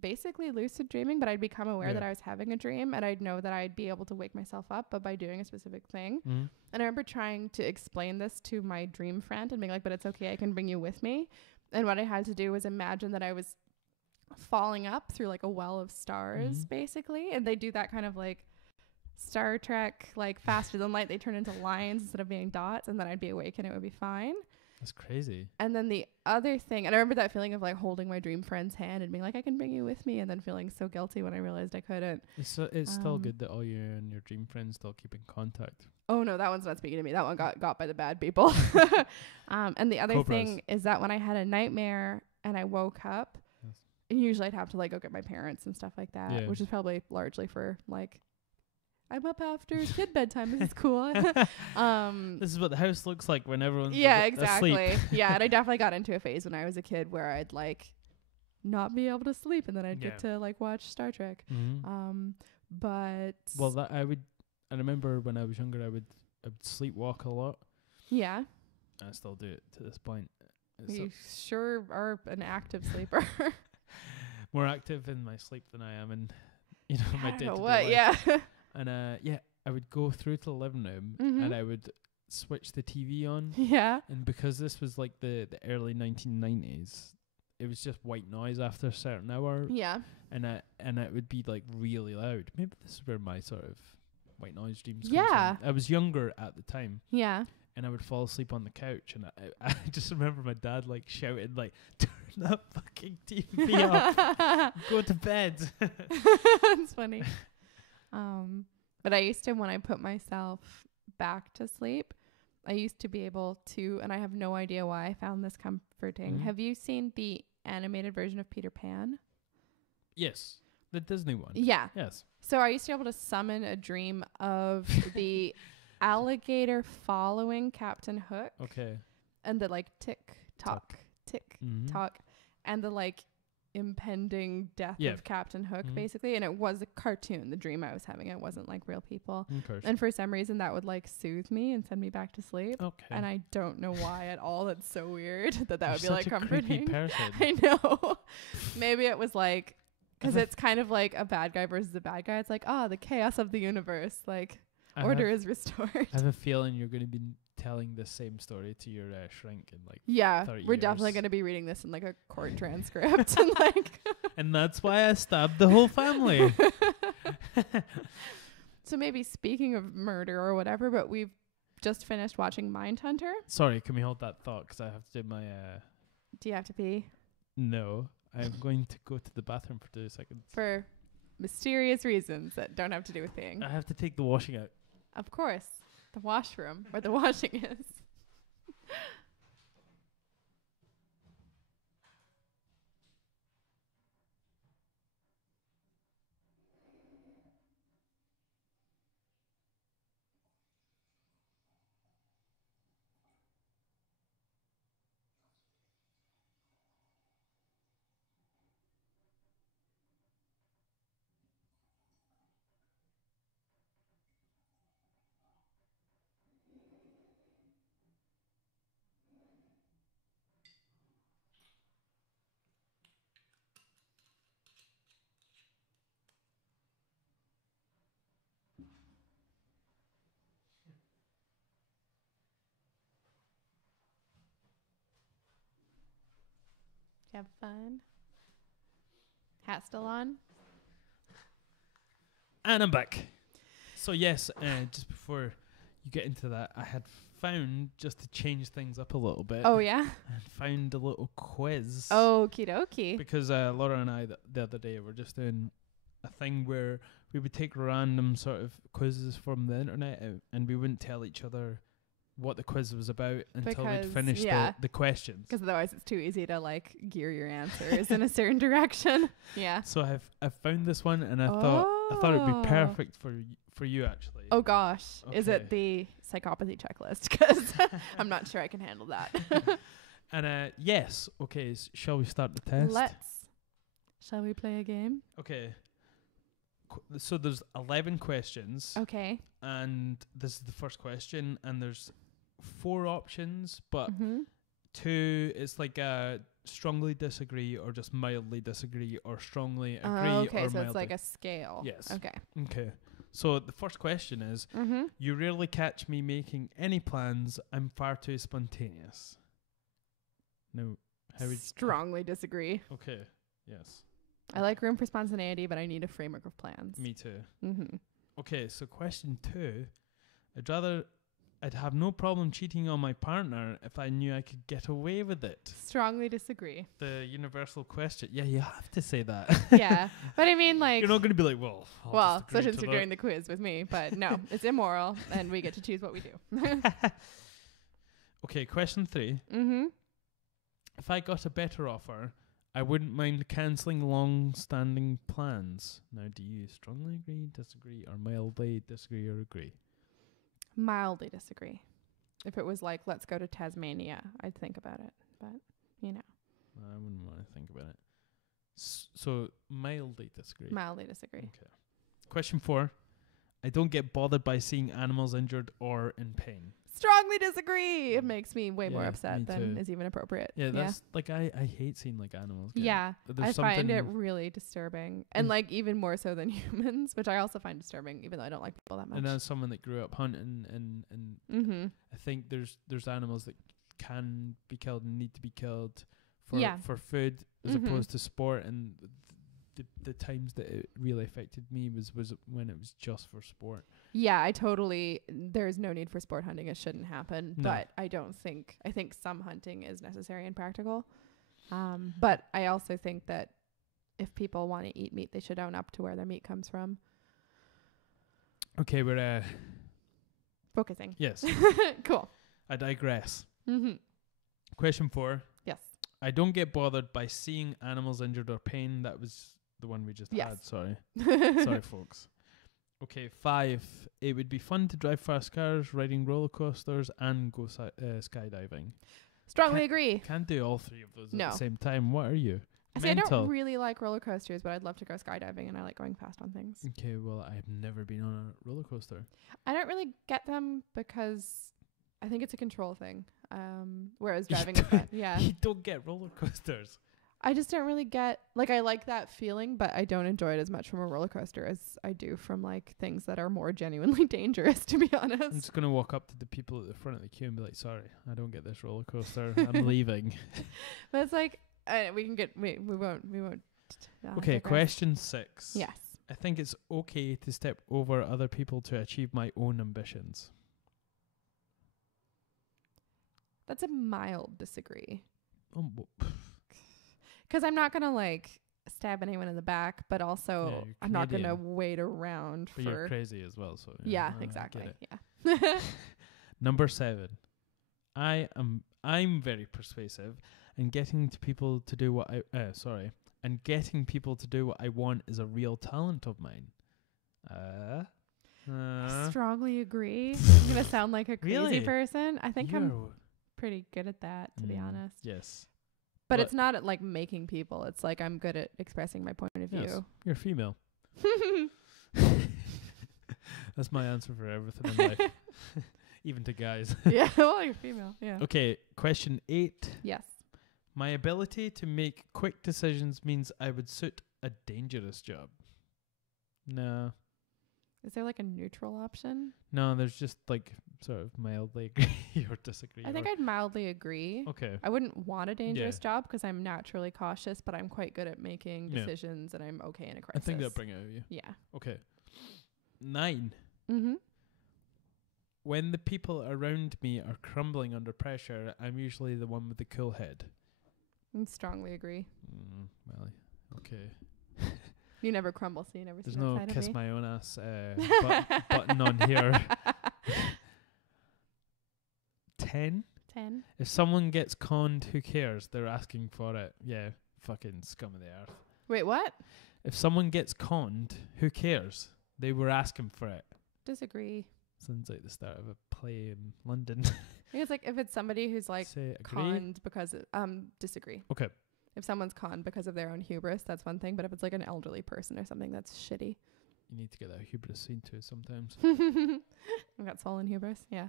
basically lucid dreaming, but I'd become aware that I was having a dream, and I'd know that I'd be able to wake myself up, but by doing a specific thing. And I remember trying to explain this to my dream friend and being but it's okay, I can bring you with me. And what I had to do was imagine that I was falling up through a well of stars, basically. And they do that kind of Star Trek, faster than light, they turn into lines instead of being dots, and then I'd be awake and it would be fine. That's crazy. And then the other thing, and I remember that feeling of holding my dream friend's hand and being I can bring you with me, and then feeling so guilty when I realized I couldn't. It's still good that all you and your dream friends still keep in contact. Oh no, that one's not speaking to me. That one got by the bad people. And the other thing is that when I had a nightmare and I woke up, and usually I'd have to go get my parents and stuff like that, which is probably largely for I'm up after kid bedtime. This is cool. This is what the house looks like when everyone's exactly. asleep. Yeah, and I definitely got into a phase when I was a kid where I'd not be able to sleep, and then I'd get to watch Star Trek. But I remember when I was younger, I would sleepwalk a lot. Yeah. I still do it to this point. You sure are an active sleeper. More active in my sleep than I am in, my day-to-day what? life. Yeah. And I would go through to the living room and I would switch the TV on. Yeah. And because this was like the early 1990s, it was just white noise after a certain hour. Yeah. And it would be like really loud. Maybe this is where my sort of white noise dreams come Yeah. from. I was younger at the time. Yeah. And I would fall asleep on the couch, and I just remember my dad like shouting like, "Turn that fucking TV off, go to bed." That's funny. But I used to, when I put myself back to sleep, I used to be able to, and I have no idea why I found this comforting. Have you seen the animated version of Peter Pan? Yes, the Disney one. Yeah. Yes. So I used to be able to summon a dream of the alligator following Captain Hook. Okay. And the like tick tock, tick tock, and the like impending death of Captain Hook, basically. And it was a cartoon, the dream I was having. It wasn't like real people. And for some reason that would like soothe me and send me back to sleep. Okay. And I don't know why at all. It's so weird that would be like comforting. I know. Maybe it was like, because it's kind of like a bad guy versus a bad guy. It's like, the chaos of the universe. Like, order is restored. I have a feeling you're going to be telling the same story to your shrink in like 30 we're years. Definitely going to be reading this in like a court transcript and like and that's why I stabbed the whole family. So maybe speaking of murder or whatever, but we've just finished watching Mindhunter. Sorry, can we hold that thought, because I have to do my do you have to pee? No, I'm going to go to the bathroom for 2 seconds for mysterious reasons that don't have to do with peeing. I have to take the washing out. Of course. The washroom where the washing is. Have fun. Hat still on? And I'm back. So yes, just before you get into that, I had found, just to change things up a little bit. Oh yeah? I had found a little quiz. Okie dokie. Because Laura and I the other day were just doing a thing where we would take random sort of quizzes from the internet and we wouldn't tell each other what the quiz was about until we'd finished the questions. Because otherwise it's too easy to like gear your answers in a certain direction. Yeah. So I've found this one, and I thought it'd be perfect for you actually. Oh gosh. Okay. Is it the psychopathy checklist? Because I'm not sure I can handle that. And yes. Okay. Shall we start the test? Let's. Shall we play a game? Okay. So there's 11 questions. Okay. And this is the first question, and there's 4 options, but 2, it's like strongly disagree, or just mildly disagree, or strongly agree, okay, or so mildly. it's like a scale. Yes. Okay. So the first question is, you rarely catch me making any plans. I'm far too spontaneous. No. Strongly disagree. Okay. Yes. I like room for spontaneity, but I need a framework of plans. Me too. Okay, so question 2. I'd have no problem cheating on my partner if I knew I could get away with it. Strongly disagree. The universal question. Yeah, you have to say that. Yeah. But I mean, like... You're not going to be like, well, so since you're doing the quiz with me. But no, it's immoral, and we get to choose what we do. Okay, question 3. If I got a better offer, I wouldn't mind cancelling long-standing plans. Now, do you strongly agree, disagree, or mildly disagree or agree? Mildly disagree. If it was like, let's go to Tasmania, I'd think about it. But, you know. I wouldn't want to think about it. So, mildly disagree. Mildly disagree. Okay. Question 4. I don't get bothered by seeing animals injured or in pain. strongly disagree. It makes me way more Yeah, upset me than too. is even appropriate. Yeah, that's like I hate seeing like animals. Yeah, There's I find it something- really disturbing, and like even more so than humans, which I also find disturbing, even though I don't like people that much. And as someone that grew up hunting, and Mm-hmm. I think there's animals that can be killed and need to be killed for Yeah. for food as Mhm. opposed to sport. And the times that it really affected me was when it was just for sport. Yeah, there's no need for sport hunting. It shouldn't happen. No. But I think some hunting is necessary and practical. But I also think that if people want to eat meat, they should own up to where their meat comes from. Okay, we're Focusing. yes. Cool. I digress. Mm-hmm. Question 4. Yes. I don't get bothered by seeing animals injured or pain. That was the one we just Yes. had. Sorry. Sorry, folks. Okay, 5. It would be fun to drive fast cars, riding roller coasters, and go skydiving. Strongly agree. Can't do all 3 of those No. at the same time. What are you? See, I Mental. don't really like roller coasters, but I'd love to go skydiving, and I like going fast on things. Okay, well, I've never been on a roller coaster. I don't really get them because I think it's a control thing. Whereas driving is fun. Yeah. You don't get roller coasters. I just don't really get, like, I like that feeling, but I don't enjoy it as much from a roller coaster as I do from like things that are more genuinely dangerous, to be I'm honest. just going to walk up to the people at the front of the queue and be like, sorry, I don't get this roller coaster. I'm leaving. But it's like, we won't. Okay, digress. question 6. Yes. I think it's okay to step over other people to achieve my own ambitions. That's a mild disagree. Oh, Because I'm not going to like stab anyone in the back, but also Yeah, you're I'm not going to Canadian. wait around but you're for. crazy as well, so Yeah, I get exactly. it. Yeah. Number 7. I'm very persuasive, and getting people to do what I want is a real talent of mine. Strongly agree. I'm going to sound like a crazy Really? person. I think I'm You're- pretty good at that, to be honest. Yes. But But- it's not at like making people. It's like I'm good at expressing my point of Yes. view. You're female. That's my answer for everything in life. Even to guys. Yeah, well, you're female. Yeah. Okay, question 8. Yes. My ability to make quick decisions means I would suit a dangerous job. No. Is there like a neutral option? No, there's just like sort of mildly agree or disagree. I think I'd mildly agree. Okay. I wouldn't want a dangerous Yeah. job because I'm naturally cautious, but I'm quite good at making Yeah. decisions and I'm okay in a I crisis. think that'll bring it out of you. Yeah. Okay. 9. Mm-hmm. When the people around me are crumbling under pressure, I'm usually the one with the cool head. Strongly agree. Well, okay. You never crumble, so you never There's see that no side kiss of me. my own ass button on here. 10. 10. If someone gets conned, who cares? They're asking for it. Yeah, fucking scum of the earth. Wait, what? If someone gets conned, who cares? They were asking for it. Disagree. Sounds like the start of a play in London. I think it's like if it's somebody who's like Say agree. conned because disagree. Okay. If someone's conned because of their own hubris, that's one thing. But if it's like an elderly person or something, that's shitty. You need to get that hubris seen to sometimes. I've got swollen hubris. Yeah.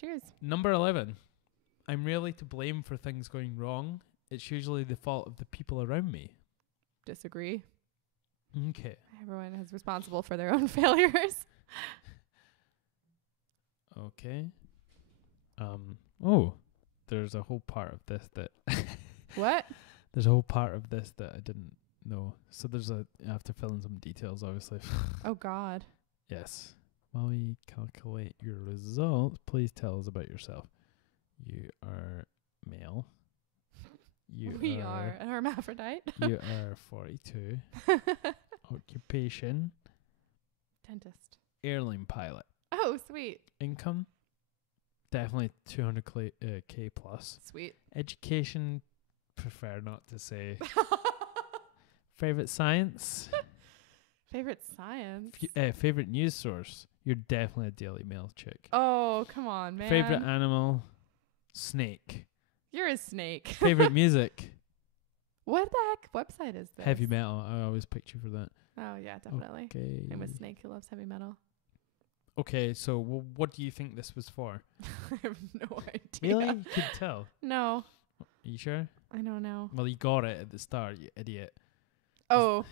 Cheers. Number 11. I'm really to blame for things going wrong. It's usually the fault of the people around me. Disagree. Okay. Everyone is responsible for their own failures. Okay. Oh, there's a whole part of this that What? there's a whole part of this that I didn't know. So I have to fill in some details, obviously. Oh God. Yes. While we calculate your results, please tell us about yourself. You are male. We are a hermaphrodite. You are 42. Occupation, Dentist. airline pilot. Oh, sweet. Income, definitely 200k plus. Sweet. Education, prefer not to say. Favorite science, Favorite science. favorite news source. You're definitely a Daily Mail chick. Oh, come on, man. Favorite animal, snake. You're a snake. Favorite music, What the heck website is this? heavy metal. I always picked you for that. Oh, yeah, definitely. Okay. I'm a snake who loves heavy metal. Okay, so what do you think this was for? I have no idea. Really? You could tell. No. Are you sure? I don't know. Well, you got it at the start, you idiot. Oh.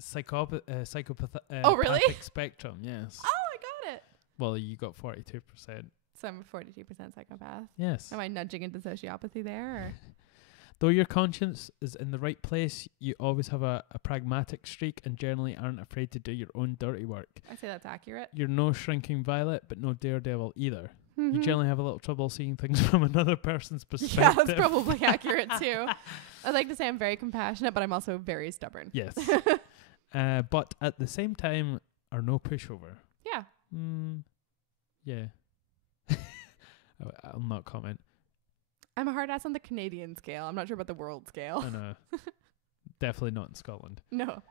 Psychopath Oh, really? spectrum, yes. Oh, I got it. Well, you got 42%. So I'm a 42% psychopath. Yes. Am I nudging into sociopathy there? Or? Though your conscience is in the right place, you always have a pragmatic streak and generally aren't afraid to do your own dirty work. I say that's accurate. You're no shrinking violet, but no daredevil either. Mm-hmm. You generally have a little trouble seeing things from another person's perspective. Yeah, that's probably accurate too. I'd like to say I'm very compassionate, but I'm also very stubborn. Yes. But at the same time, are no pushover. Yeah. Yeah. I'll not comment. I'm a hard ass on the Canadian scale. I'm not sure about the world scale. I know. Definitely not in Scotland. No.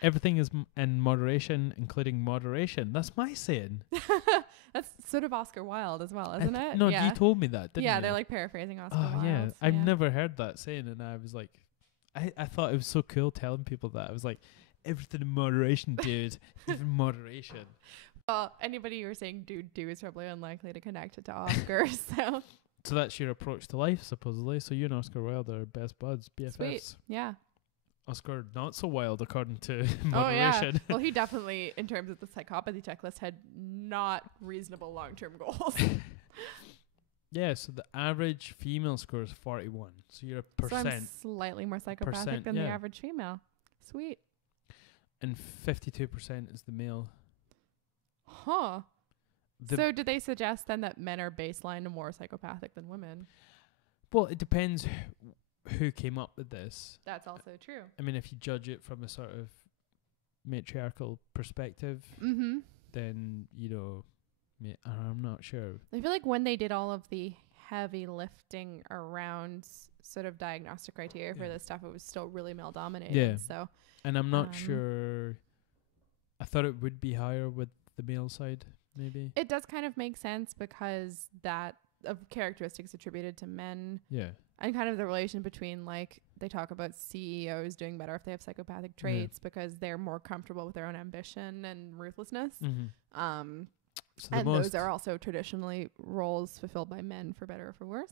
Everything is in moderation, including moderation. That's my saying. That's sort of Oscar Wilde as well, isn't it? No, yeah. you told me that, didn't you? Yeah, they're like paraphrasing Oscar Wilde. Yeah. I've never heard that saying, and I was like, I thought it was so cool telling people that. I was like, everything in moderation, dude. Even moderation. Well, anybody you were saying dude do is probably unlikely to connect it to Oscar, so. So that's your approach to life, supposedly. So you and Oscar Wilde are best buds, BFFs. Sweet. Yeah. Oscar not so wild, according to moderation. Oh, yeah. Well, he definitely, in terms of the psychopathy checklist, had not reasonable long-term goals. Yeah, so the average female score is 41. So you're a percent. So I'm slightly more psychopathic than the average female. Sweet. And 52% is the male. Huh. So did they suggest then that men are baseline and more psychopathic than women? Well, it depends who came up with this. That's also true. I mean, if you judge it from a sort of matriarchal perspective, then, you know, I'm not sure. I feel like when they did all of the heavy lifting around sort of diagnostic criteria for this stuff, it was still really male dominated. Yeah. So, and I'm not sure. I thought it would be higher with the male side, maybe. It does kind of make sense because that of characteristics attributed to men. Yeah. And kind of the relation between, like, they talk about CEOs doing better if they have psychopathic traits because they're more comfortable with their own ambition and ruthlessness. So and those are also traditionally roles fulfilled by men, for better or for worse.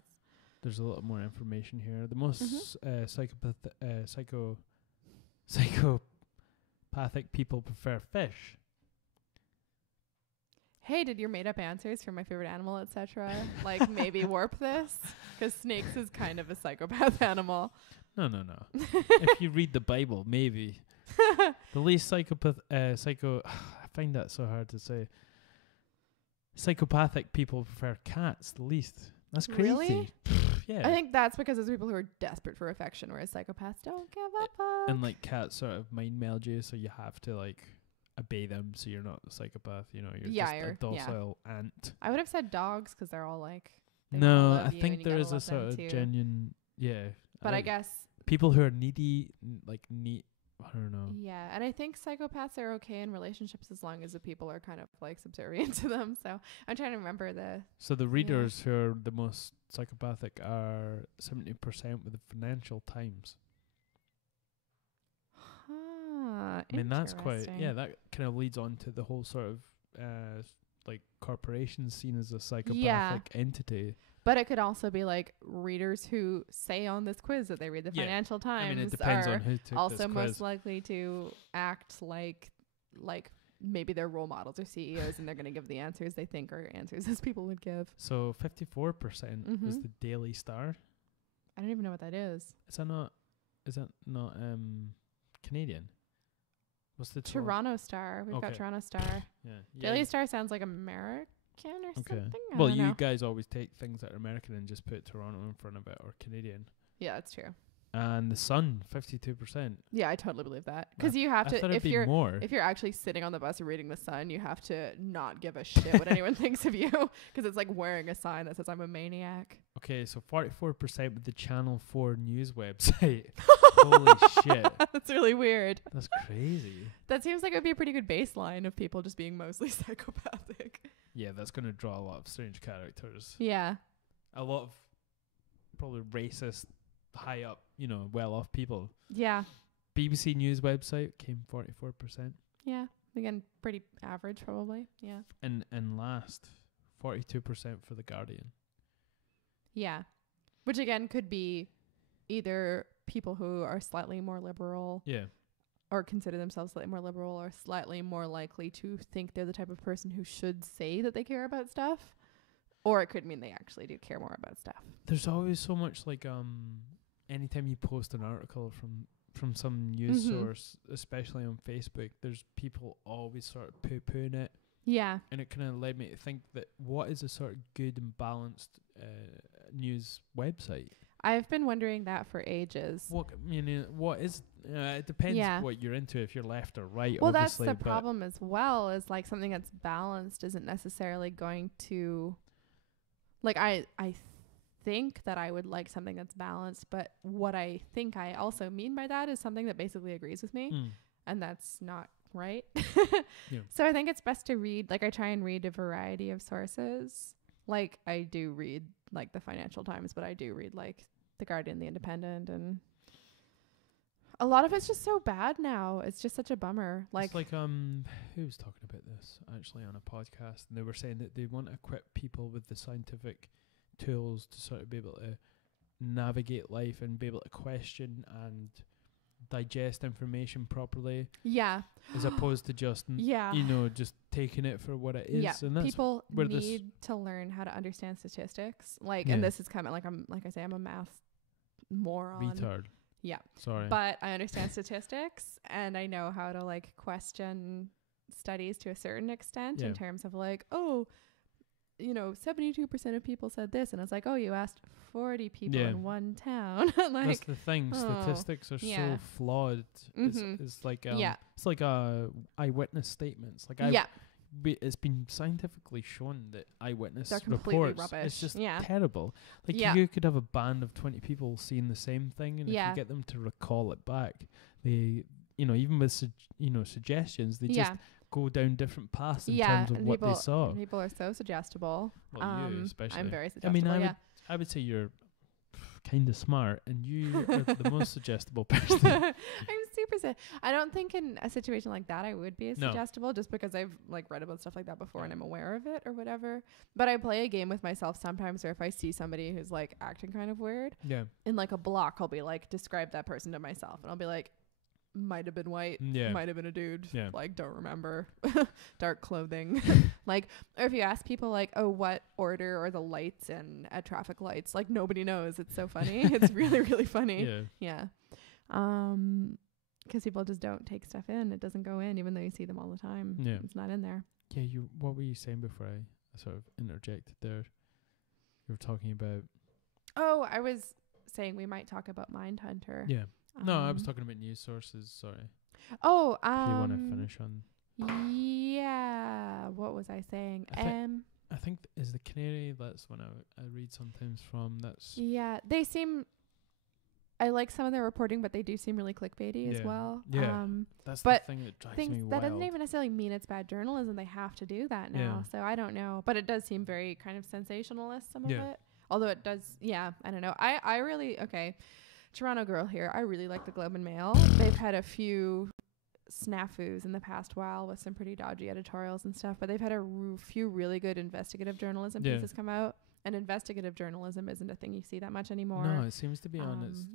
There's a little more information here. The most psychopathic people prefer fish. Hey, did your made-up answers for my favorite animal, etc., like maybe warp this? Because snakes is kind of a psychopath animal. No. If you read the Bible, maybe. The least I find that so hard to say. Psychopathic people prefer cats the least. That's crazy. Really? Yeah. I think that's because there's people who are desperate for affection, whereas psychopaths don't give a fuck. And like cats sort of mind meld you, so you have to like obey them, so you're not a psychopath. You know, you're just a docile ant. I would have said dogs because they're all like. No, I think there is a sort of genuine, But I guess people who are needy, I don't know. Yeah, and I think psychopaths are okay in relationships as long as the people are kind of like subservient to them. So I'm trying to remember So the readers who are the most psychopathic are 70% with the Financial Times. Huh. I mean, that's quite, that kind of leads on to the whole sort of like corporations seen as a psychopathic entity. But it could also be like readers who say on this quiz that they read the Financial Times. I mean, it depends on who took also this most quiz. likely to act like maybe they're role models or CEOs and they're going to give the answers they think are answers as people would give. So 54% was the Daily Star. I don't even know what that is. Is that not Canadian? What's the Toronto Star? We've got Toronto Star. Yeah. Daily Star sounds like American or something. Well, you guys always take things that are American and just put Toronto in front of it, or Canadian. Yeah, that's true. And the Sun, 52%. Yeah, I totally believe that. Because you have to, if you're actually sitting on the bus and reading the Sun, you have to not give a shit what anyone thinks of you, because it's like wearing a sign that says I'm a maniac. Okay, so 44% with the Channel 4 news website. Holy shit. That's really weird. That's crazy. That seems like it would be a pretty good baseline of people just being mostly psychopathic. Yeah, that's going to draw a lot of strange characters. Yeah. A lot of probably racist, high up, well-off people. Yeah. BBC News website came 44%. Yeah. Again, pretty average probably. Yeah. And last, 42% for The Guardian. Yeah. Which again could be either people who are slightly more liberal Yeah. or consider themselves slightly more liberal or slightly more likely to think they're the type of person who should say that they care about stuff. Or it could mean they actually do care more about stuff. There's always so much like anytime you post an article from some news source, especially on Facebook, there's people always sort of poo-pooing it. Yeah. And it kind of led me to think that what is a sort of good and balanced news website? I've been wondering that for ages. What what is it depends what you're into, if you're left or right. Well, that's obviously, the problem as well, is like something that's balanced isn't necessarily going to, like, I think that I would like something that's balanced, but what I think I also mean by that is something that basically agrees with me, and that's not right. So I think it's best to read, like, I try and read a variety of sources. Like, I do read like the Financial Times, but I do read like The Guardian, The Independent, and a lot of it's just so bad now. It's just such a bummer. Like, it's like who was talking about this actually on a podcast, and they were saying that they want to equip people with the scientific tools to sort of be able to navigate life and be able to question and digest information properly. Yeah. As opposed to just just taking it for what it is. Yeah. And that's people need to learn how to understand statistics. Like, and this is kind of like, I'm a math moron. Retard. Yeah. Sorry. But I understand statistics, and I know how to like question studies to a certain extent in terms of like, 72% of people said this, and it's like, you asked 40 people in one town. Like, that's the thing. Statistics are so flawed. It's like it's like eyewitness statements. Like it's been scientifically shown that eyewitness reports, rubbish. It's just terrible. Like you could have a band of 20 people seeing the same thing, and if you get them to recall it back, they even with suggestions, they just go down different paths in terms of what they saw. People are so suggestible. Well, you especially. I'm very suggestible. I would say you're kind of smart, and you are the most suggestible person. I'm super I don't think in a situation like that I would be as suggestible, just because I've like read about stuff like that before and I'm aware of it or whatever. But I play a game with myself sometimes, or if I see somebody who's like acting kind of weird, in like a block, I'll be like, describe that person to myself, and I'll be like, might have been white, might have been a dude, like, don't remember, dark clothing. Like, or if you ask people like, what order are the lights in at traffic lights, like, nobody knows. It's so funny. It's really, really funny. Because people just don't take stuff in. It doesn't go in, even though you see them all the time. It's not in there. What were you saying before I sort of interjected there? You were talking about I was saying we might talk about Mindhunter. No, I was talking about news sources. Sorry. If you want to finish on. Yeah. What was I saying? I think is the Canary. That's one I read sometimes from. That's. Yeah, they seem. I like some of their reporting, but they do seem really clickbaity as well. Yeah. That's the thing that drives me wild. That doesn't even necessarily mean it's bad journalism. They have to do that now. So I don't know, but it does seem very kind of sensationalist. Some of it, although it does. Yeah, I don't know. I really Toronto girl here. I really like the Globe and Mail. They've had a few snafus in the past while with some pretty dodgy editorials and stuff, but they've had a few really good investigative journalism pieces come out. And investigative journalism isn't a thing you see that much anymore. No, it seems to be on its,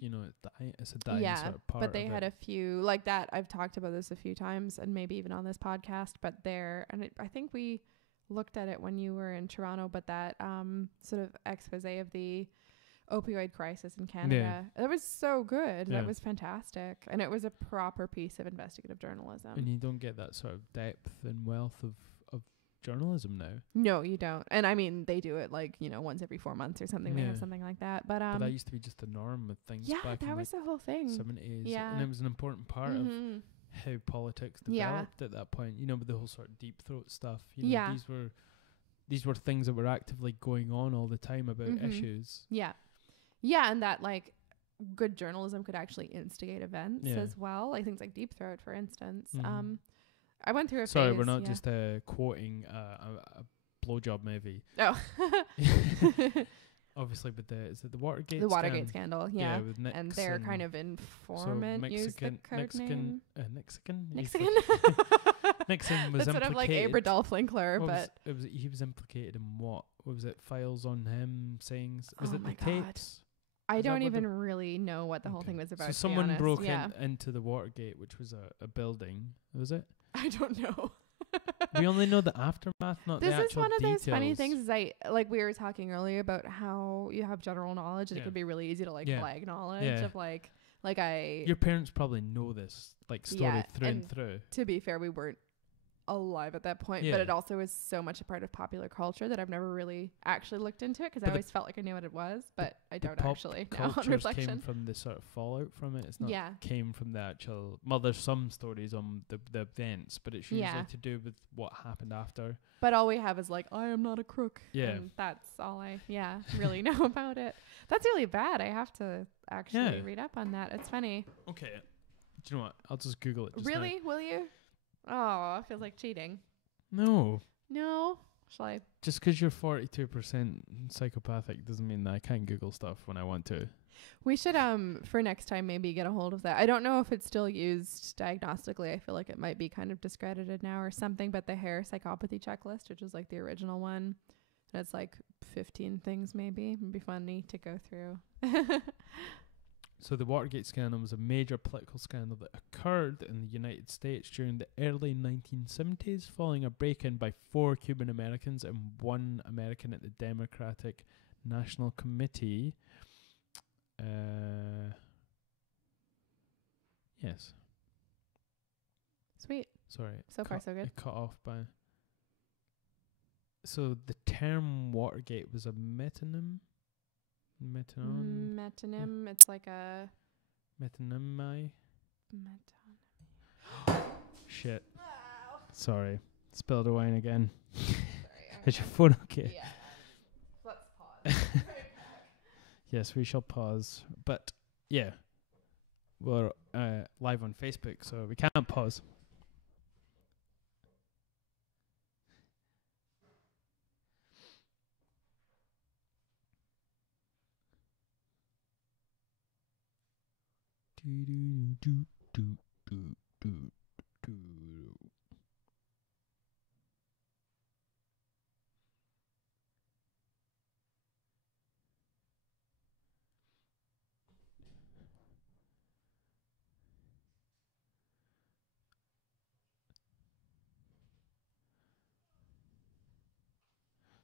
it's a dying sort of part. But they had a few like that. I've talked about this a few times, and maybe even on this podcast. But I think we looked at it when you were in Toronto. But that sort of expose of the opioid crisis in Canada. That was so good. That was fantastic. And it was a proper piece of investigative journalism. And you don't get that sort of depth and wealth of journalism now. No, you don't. And I mean, they do it like, once every 4 months or something. They have something like that. But that used to be just the norm with things back that in was the whole thing. 70s. Yeah. And it was an important part of how politics developed at that point, with the whole sort of deep throat stuff. These were things that were actively going on all the time about issues. Yeah, and that like good journalism could actually instigate events as well, like things like Deep Throat, for instance. I went through a phase. We're not just quoting a blowjob movie. Oh. Obviously, but is it the Watergate? The Watergate scandal, yeah. With Nixon. And their kind of informant used the code name. Mexican. Mexican? Nixon was That's sort of like implicated. Abradolf Linkler, What but he was implicated in what? What was it? Files on him saying was Oh it my the God. tapes? I Is that don't what the- even really know what the whole thing was about. So to be someone honest. broke yeah. into the Watergate, which was a building. Was it? I don't know. We only know the aftermath, not This the is actual one of details. those funny things. Is like we were talking earlier about how you have general knowledge, and Yeah. it can be really easy to like Yeah. blag knowledge Yeah. of like I. Your parents probably know this story Yeah, through and and through. To be fair, we weren't alive at that point, Yeah. but it also is so much a part of popular culture that I've never really actually looked into it because I But the- always felt like I knew what it was, but I don't Pop actually now on cultures reflection. came from the sort of fallout from it. It's not Yeah. came from the actual. Well, there's some stories on the events, but it's usually Yeah. to do with what happened after. But all we have is like, I am not a crook. Yeah. And that's all I, really know about it. That's really bad. I have to actually Yeah. read up on that. It's funny. Okay. Do you know what? I'll just Google it. Just now. Really? Will you? Oh, it feels like cheating. No. No. Shall I? Just because you're 42% psychopathic doesn't mean that I can't Google stuff when I want to. We should, for next time, maybe get a hold of that. I don't know if it's still used diagnostically. I feel like it might be kind of discredited now or something, but the hair psychopathy checklist, which is like the original one, and it's like 15 things maybe. It'd be funny to go through. So the Watergate scandal was a major political scandal that occurred in the United States during the early 1970s, following a break-in by 4 Cuban Americans and 1 American at the Democratic National Committee. Yes. Sweet. Sorry. So far, so good. It cut off by... So the term Watergate was a metonym? Metonym. It's like a... Metonymy? Metonym. Shit. Sorry. Spilled the wine again. Sorry. Is your phone okay? Yeah. Let's pause. Yes, we shall pause. But, yeah. We're live on Facebook, so we can't pause.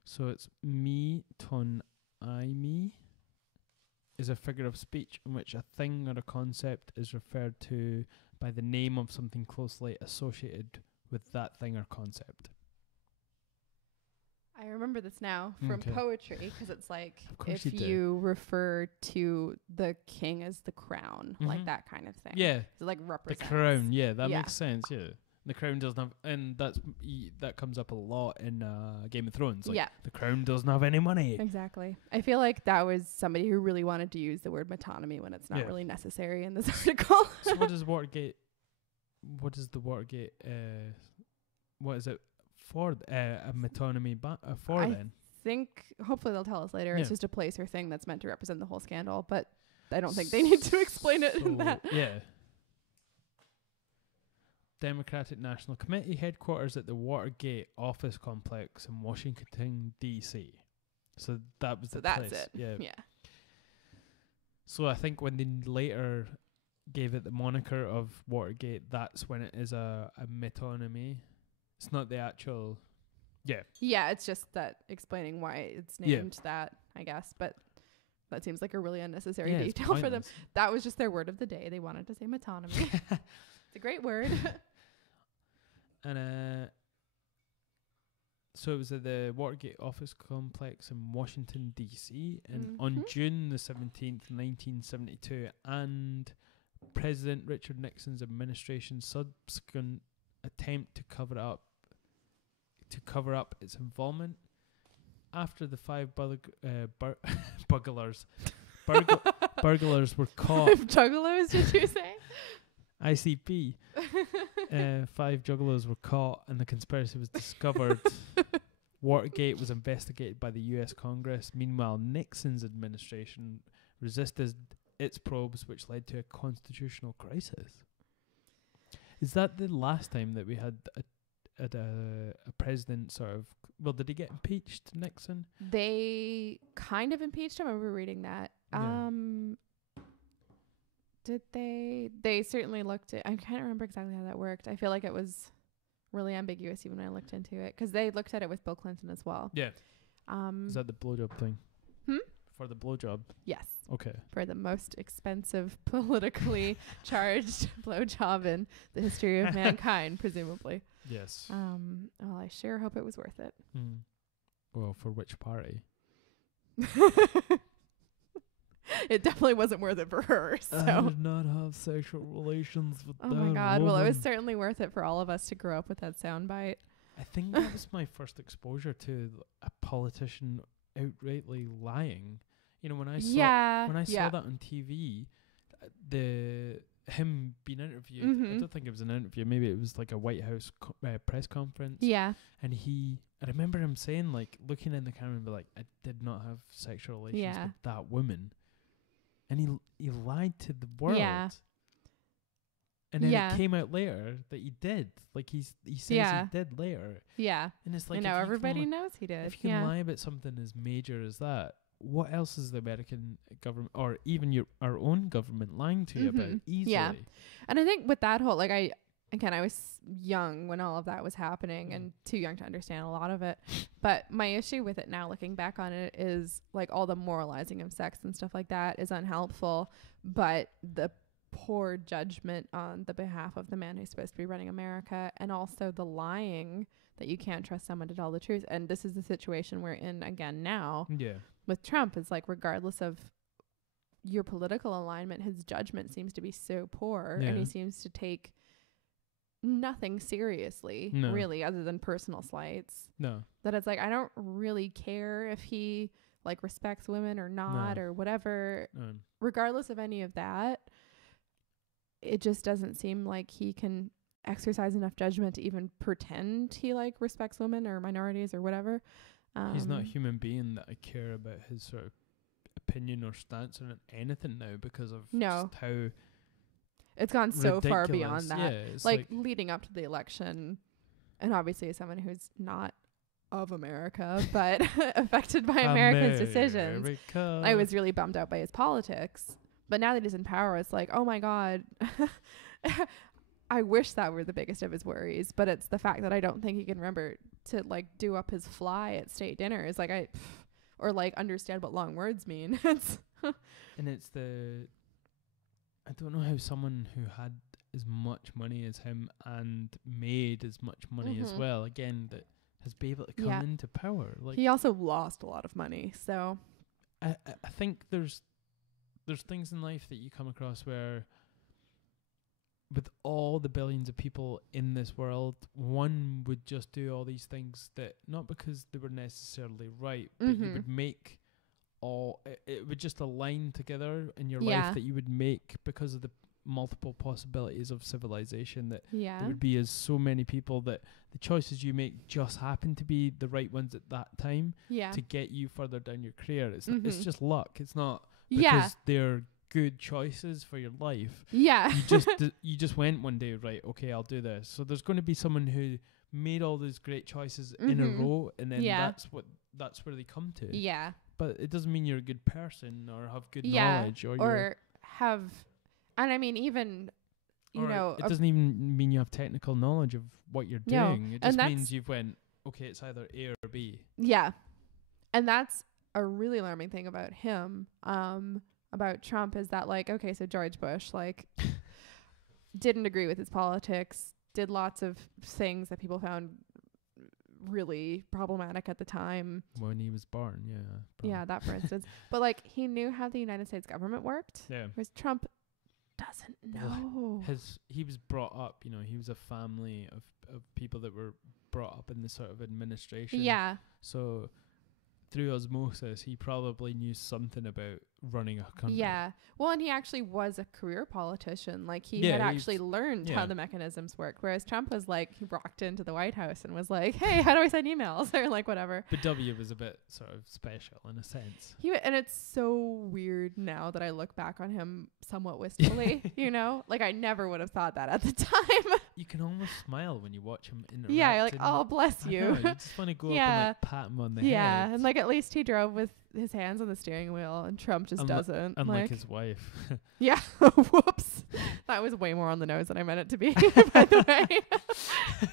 So it's me, ton, I, me is a figure of speech in which a thing or a concept is referred to by the name of something closely associated with that thing or concept. I remember this now from Okay. poetry because it's like Of course if you do. you refer to the king as the crown, like Mhm. that kind of thing. Yeah, So like the represents. crown. Yeah, that Yeah. makes sense. Yeah, the crown doesn't have, and that comes up a lot in Game of Thrones. Like, Yeah. the crown doesn't have any money. Exactly. I feel like that was somebody who really wanted to use the word metonymy when it's not Yeah. really necessary in this article. So what is Watergate? What is the Watergate? What is it for? A metonymy for I then? think hopefully they'll tell us later. It's Yeah. just a place or thing that's meant to represent the whole scandal, but I don't think they need to explain it in So, that. Yeah. Democratic National Committee headquarters at the Watergate office complex in Washington, D.C. So that was So the that's place. it. Yeah. Yeah. So I think when they later gave it the moniker of Watergate, that's when it is a metonymy. It's not the actual... Yeah. Yeah, it's just that explaining why it's Yeah. named that, I guess. But that seems like a really unnecessary Yeah, it's detail for them. pointless. That was just their word of the day. They wanted to say metonymy. It's a great word. And so it was at the Watergate office complex in Washington, D.C. And on Mhm. June the 17th, 1972, and President Richard Nixon's administration's subsequent attempt to cover up its involvement after the 5 burglars were caught. Juggalos, did you say? ICP. 5 juggalos were caught and the conspiracy was discovered. Watergate was investigated by the US Congress. Meanwhile, Nixon's administration resisted its probes, which led to a constitutional crisis. Is that the last time that we had a president sort of, well, did he get impeached, Nixon? They kind of impeached him. I remember reading that. Yeah. Did they? They certainly looked at. I can't remember exactly how that worked. I feel like it was really ambiguous even when I looked into it, because they looked at it with Bill Clinton as well. Yeah. Is that the blowjob thing? For the blowjob? Yes. Okay. For the most expensive, politically charged blowjob in the history of mankind, presumably. Yes. Well, I sure hope it was worth it. Well, for which party? It definitely wasn't worth it for her. So. I did not have sexual relations with oh my God. Well, it was certainly worth it for all of us to grow up with that soundbite. I think that was my first exposure to a politician outrightly lying. You know, when I saw that on TV, him being interviewed, I don't think it was an interview, maybe it was like a White House press conference. Yeah. And I remember him saying, like, looking in the camera and be like, I did not have sexual relations with that woman. And he lied to the world. Yeah. And then it came out later that he did. Like, he says he did later. Yeah. And it's like, I know, everybody knows he did. If you can lie about something as major as that, what else is the American government, or even our own government, lying to you about easily? Yeah. And I think with that whole, like, I was young when all of that was happening and too young to understand a lot of it. But my issue with it now, looking back on it, is like all the moralizing of sex and stuff like that is unhelpful. But the poor judgment on the behalf of the man who's supposed to be running America, and also the lying that you can't trust someone to tell the truth. And this is the situation we're in again now. Yeah. With Trump, it's like, regardless of your political alignment, his judgment seems to be so poor, and he seems to take nothing seriously, really, other than personal slights. No. That it's like, I don't really care if he like respects women or not or whatever. Regardless of any of that, it just doesn't seem like he can exercise enough judgment to even pretend he like respects women or minorities or whatever. He's not a human being that I care about his sort of opinion or stance on anything now, because of just how it's gone so far beyond that. Yeah, like leading up to the election, and obviously as someone who's not of America but affected by America's decisions, I was really bummed out by his politics. But now that he's in power, it's like, oh my God, I wish that were the biggest of his worries. But it's the fact that I don't think he can remember to like do up his fly at state dinners, like or like understand what long words mean. And it's I don't know how someone who had as much money as him and made as much money as well, again, that has been able to come into power. Like, he also lost a lot of money, so I think there's things in life that you come across where, with all the billions of people in this world, one would just do all these things that, not because they were necessarily right, but you would make it would just align together in your life, that you would make because of the multiple possibilities of civilization, that there would be as so many people that the choices you make just happen to be the right ones at that time to get you further down your career. It's just luck. It's not because they're good choices for your life. Yeah. You just went one day, right, okay, I'll do this. So there's going to be someone who made all those great choices in a row, and then that's where they come to. Yeah. But it doesn't mean you're a good person or have good knowledge or have, and I mean, even, you know, it doesn't even mean you have technical knowledge of what you're doing. It just means you've went, okay, it's either A or B. Yeah. And that's a really alarming thing about him, about Trump, is that, like, okay, so George Bush, like, didn't agree with his politics, did lots of things that people found really problematic at the time. When he was born, yeah, that for instance. But like, he knew how the United States government worked. Yeah. Whereas Trump doesn't know. He was brought up, you know, he was a family of people that were brought up in this sort of administration. Yeah. So through osmosis, he probably knew something about running a country. Yeah. Well, and he actually was a career politician. Like, he had actually learned how the mechanisms worked. Whereas Trump was like, he rocked into the White House and was like, hey, how do I send emails? Or like whatever. But W was a bit sort of special in a sense. And it's so weird now that I look back on him somewhat wistfully, you know? Like, I never would have thought that at the time. you can almost smile when you watch him interact. Yeah, you're like, oh, bless I you. know, you just want to go up and like pat him on the Yeah, head. and like at least he drove with his hands on the steering wheel, and Trump just doesn't. Unlike his wife. Yeah. Whoops. That was way more on the nose than I meant it to be, by the way. It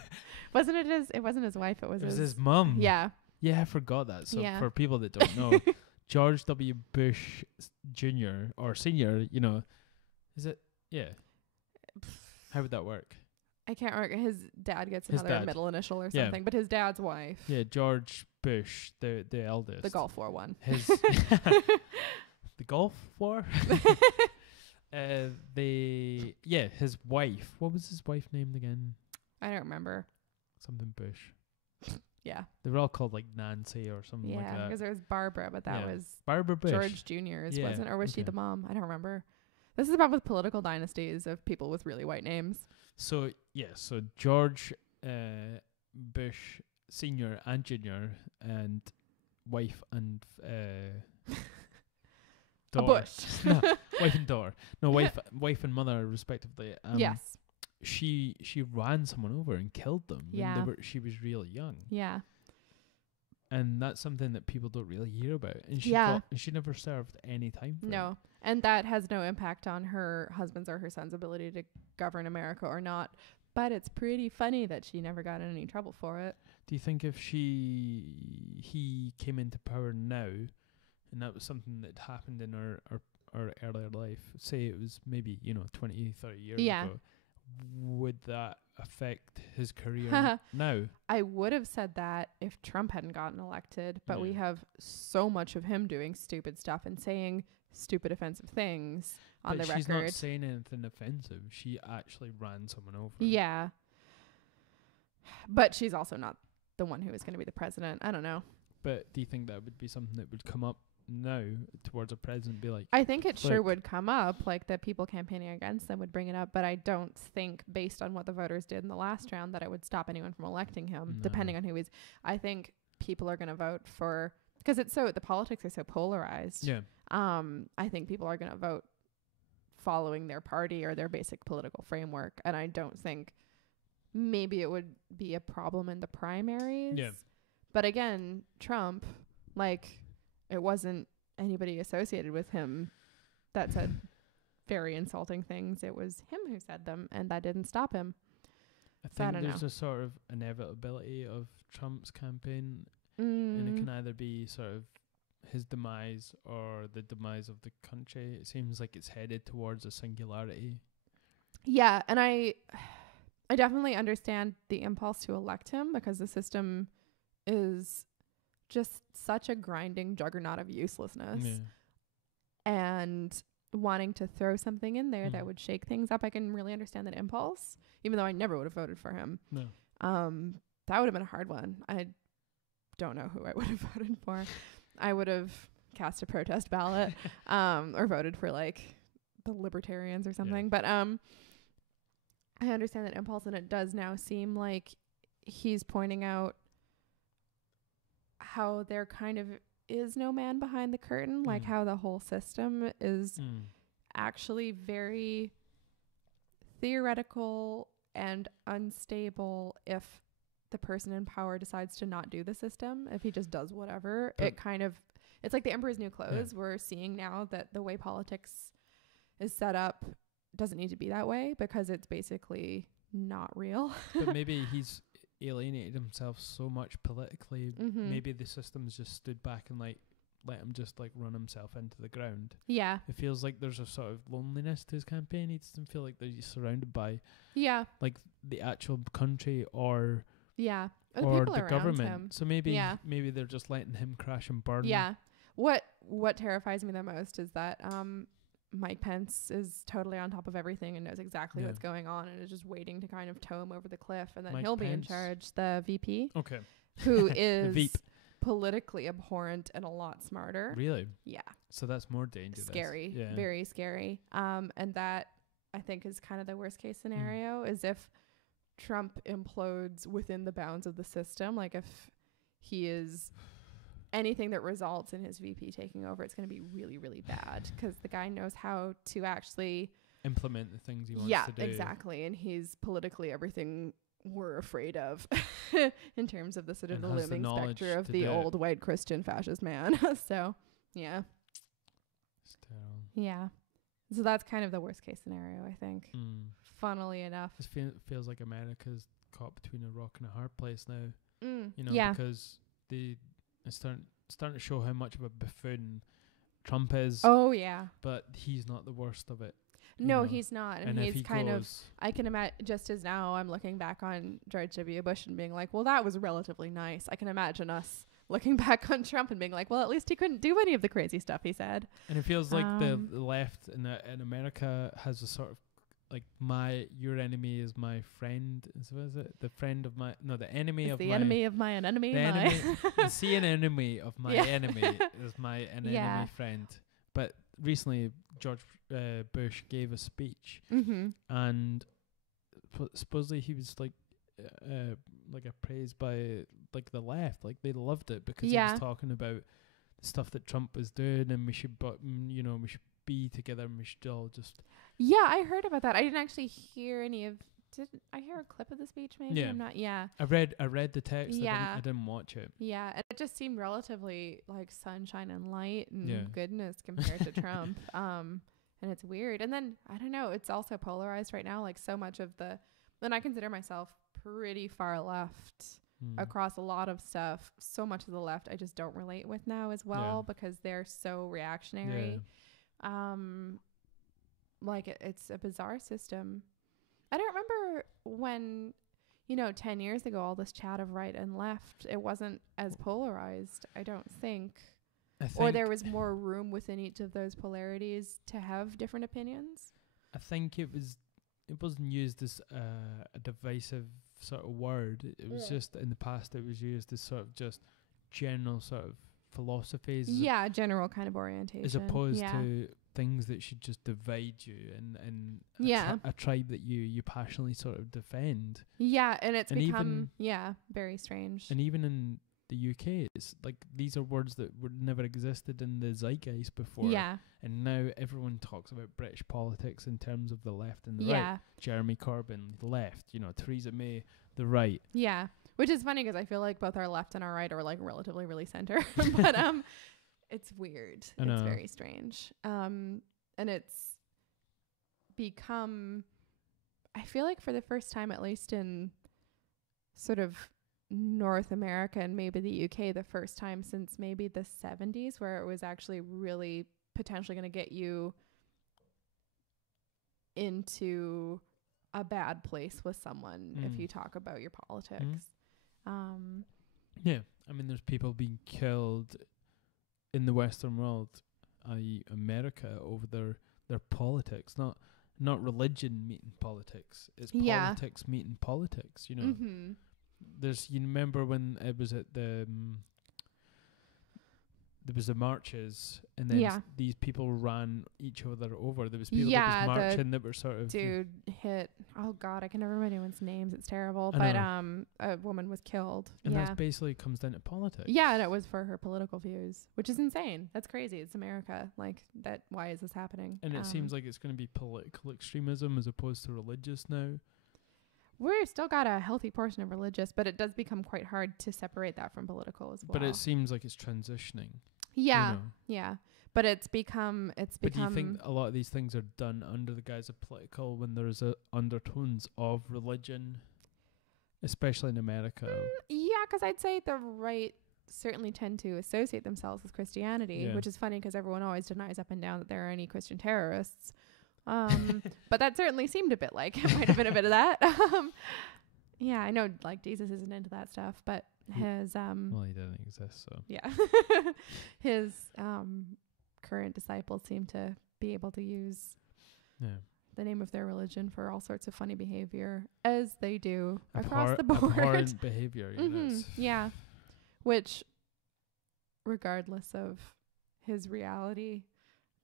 wasn't his wife, it was his mum. Yeah. Yeah, I forgot that. So Yeah. for people that don't know, George W. Bush Jr. or Senior, you know, is it? Yeah. How would that work? I can't remember. His dad gets His another dad. middle initial or Yeah. something, but his dad's wife. Yeah, George Bush, the eldest. The Gulf War one. His the Gulf War. His wife. What was his wife named again? I don't remember. Something Bush. Yeah. They were all called like Nancy or something like Yeah, that. because there was Barbara, but that was Barbara Bush. George Jr.'s, Yeah, wasn't? Or was she okay. the mom? I don't remember. This is the problem with political dynasties of people with really white names. So George Bush Senior and Junior and wife and A daughter. Bush. No, wife and daughter. No, wife and mother respectively. Yes. She ran someone over and killed them Yeah. when she was really young. Yeah. And that's something that people don't really hear about. And she never served any time for it. No. And that has no impact on her husband's or her son's ability to govern America or not. But it's pretty funny that she never got in any trouble for it. Do you think if he came into power now, and that was something that happened in our earlier life, say it was maybe, 20, 30 years ago, would that affect his career now? I would have said that if Trump hadn't gotten elected, but we have so much of him doing stupid stuff and saying stupid offensive things on the record. She's not saying anything offensive. She actually ran someone over. Yeah. But she's also not the one who is going to be the president. I don't know. But do you think that would be something that would come up now towards a president? Be like, I think it sure would come up, like the people campaigning against them would bring it up, but I don't think based on what the voters did in the last round that it would stop anyone from electing him, depending on who he's. I think people are going to vote for, because the politics are so polarized. yeah. I think people are going to vote following their party or their basic political framework, and I don't think maybe it would be a problem in the primaries. Yeah. But again, Trump, it wasn't anybody associated with him that said very insulting things. It was him who said them, and that didn't stop him. I think there's a sort of inevitability of Trump's campaign, and it can either be sort of his demise or the demise of the country. It seems like it's headed towards a singularity. Yeah, and I definitely understand the impulse to elect him because the system is just such a grinding juggernaut of uselessness. Yeah. And wanting to throw something in there that would shake things up, I can really understand that impulse, even though I never would have voted for him. No. That would have been a hard one. I don't know who I would have voted for. I would have cast a protest ballot or voted for the libertarians or something. Yeah. But I understand that impulse, and it does now seem like he's pointing out how there kind of is no man behind the curtain, like how the whole system is actually very theoretical and unstable if the person in power decides to not do the system. If he just does whatever, it's like the emperor's new clothes. Yeah. We're seeing now that the way politics is set up doesn't need to be that way because it's basically not real. But maybe he's alienated himself so much politically. Maybe the system's just stood back and let him just run himself into the ground. Yeah. It feels like there's a sort of loneliness to his campaign. He doesn't feel like he's surrounded by the actual country or the government. Him. So maybe they're just letting him crash and burn. Yeah. What terrifies me the most is that Mike Pence is totally on top of everything and knows exactly what's going on and is just waiting to kind of tow him over the cliff, and then he'll be in charge, the VP. Okay. Who is politically abhorrent and a lot smarter. Really? Yeah. So that's more dangerous. Scary. Yeah. Very scary. And that I think is kind of the worst case scenario is if Trump implodes within the bounds of the system, like if he is anything that results in his VP taking over, it's going to be really, really bad because the guy knows how to actually implement the things he wants to do. Yeah, exactly. And he's politically everything we're afraid of in terms of the sort of the looming specter of the old white Christian fascist man. So, yeah. Yeah. So that's kind of the worst case scenario, I think. Funnily enough. It feels like America's caught between a rock and a hard place now. You know, yeah. because it's starting to show how much of a buffoon Trump is. Oh, yeah. But he's not the worst of it. No, he's not. And he's kind of, goes, I can imagine, just as now I'm looking back on George W. Bush and being like, well, that was relatively nice. I can imagine us looking back on Trump and being like, well, at least he couldn't do any of the crazy stuff he said. And it feels like the left in America has a sort of like your enemy is my friend. What is it? The friend of my, no, the enemy of the my. The enemy of my enemy. See an enemy of my enemy is my enemy friend. But recently George Bush gave a speech and supposedly he was like appraised by like the left, like they loved it because he was talking about the stuff that Trump was doing and we should we should be together and we should all just I heard about that. I didn't actually hear any of. Did I hear a clip of the speech? Maybe I'm not. I read the text. I didn't watch it. And it just seemed relatively like sunshine and light and goodness compared to Trump. And it's weird. And then I don't know. It's also polarized right now. Like so much of and I consider myself pretty far left across a lot of stuff. So much of the left I just don't relate with now as well because they're so reactionary. Like it's a bizarre system. I don't remember when, 10 years ago, all this chat of right and left, it wasn't as polarized, I don't think. Or there was more room within each of those polarities to have different opinions. I think it wasn't used as a divisive sort of word. It was just, in the past, it was used as sort of just general sort of philosophies. Yeah, general kind of orientation. As opposed to things that should just divide you and a tribe that you passionately sort of defend. Yeah, and it's become very strange. And even in the UK, it's like these are words that would never existed in the zeitgeist before. Yeah. And now everyone talks about British politics in terms of the left and the right. Jeremy Corbyn, the left. Theresa May, the right. Yeah. Which is funny because I feel like both our left and our right are like relatively really center. But it's weird. It's very strange. And it's become, I feel like for the first time, at least in sort of North America and maybe the UK, the first time since maybe the 70s, where it was actually really potentially going to get you into a bad place with someone if you talk about your politics. Yeah, I mean, there's people being killed in the Western world, i.e. America, over their politics, not religion meeting politics. It's politics meeting politics, There's, remember when it was at there was the marches and then these people ran each other over. There was people that was marching that were sort of hit. Oh God, I can never remember anyone's names. It's terrible. But a woman was killed. And that basically comes down to politics. Yeah, and it was for her political views, which is insane. That's crazy. It's America. Like that. Why is this happening? And it seems like it's going to be political extremism as opposed to religious now. We're still got a healthy portion of religious, but it does become quite hard to separate that from political as well. But it seems like it's transitioning. Yeah, yeah. But it's become. But do you think a lot of these things are done under the guise of political when there's undertones of religion, especially in America? Yeah, because I'd say the right certainly tend to associate themselves with Christianity, which is funny because everyone always denies up and down that there are any Christian terrorists. But that certainly seemed a bit like it might have been a bit of that. Yeah, I know like Jesus isn't into that stuff, but his well, he didn't exist, so his current disciples seem to be able to use the name of their religion for all sorts of funny behavior, as they do across the board. Abhorrent behavior, yeah, which regardless of his reality,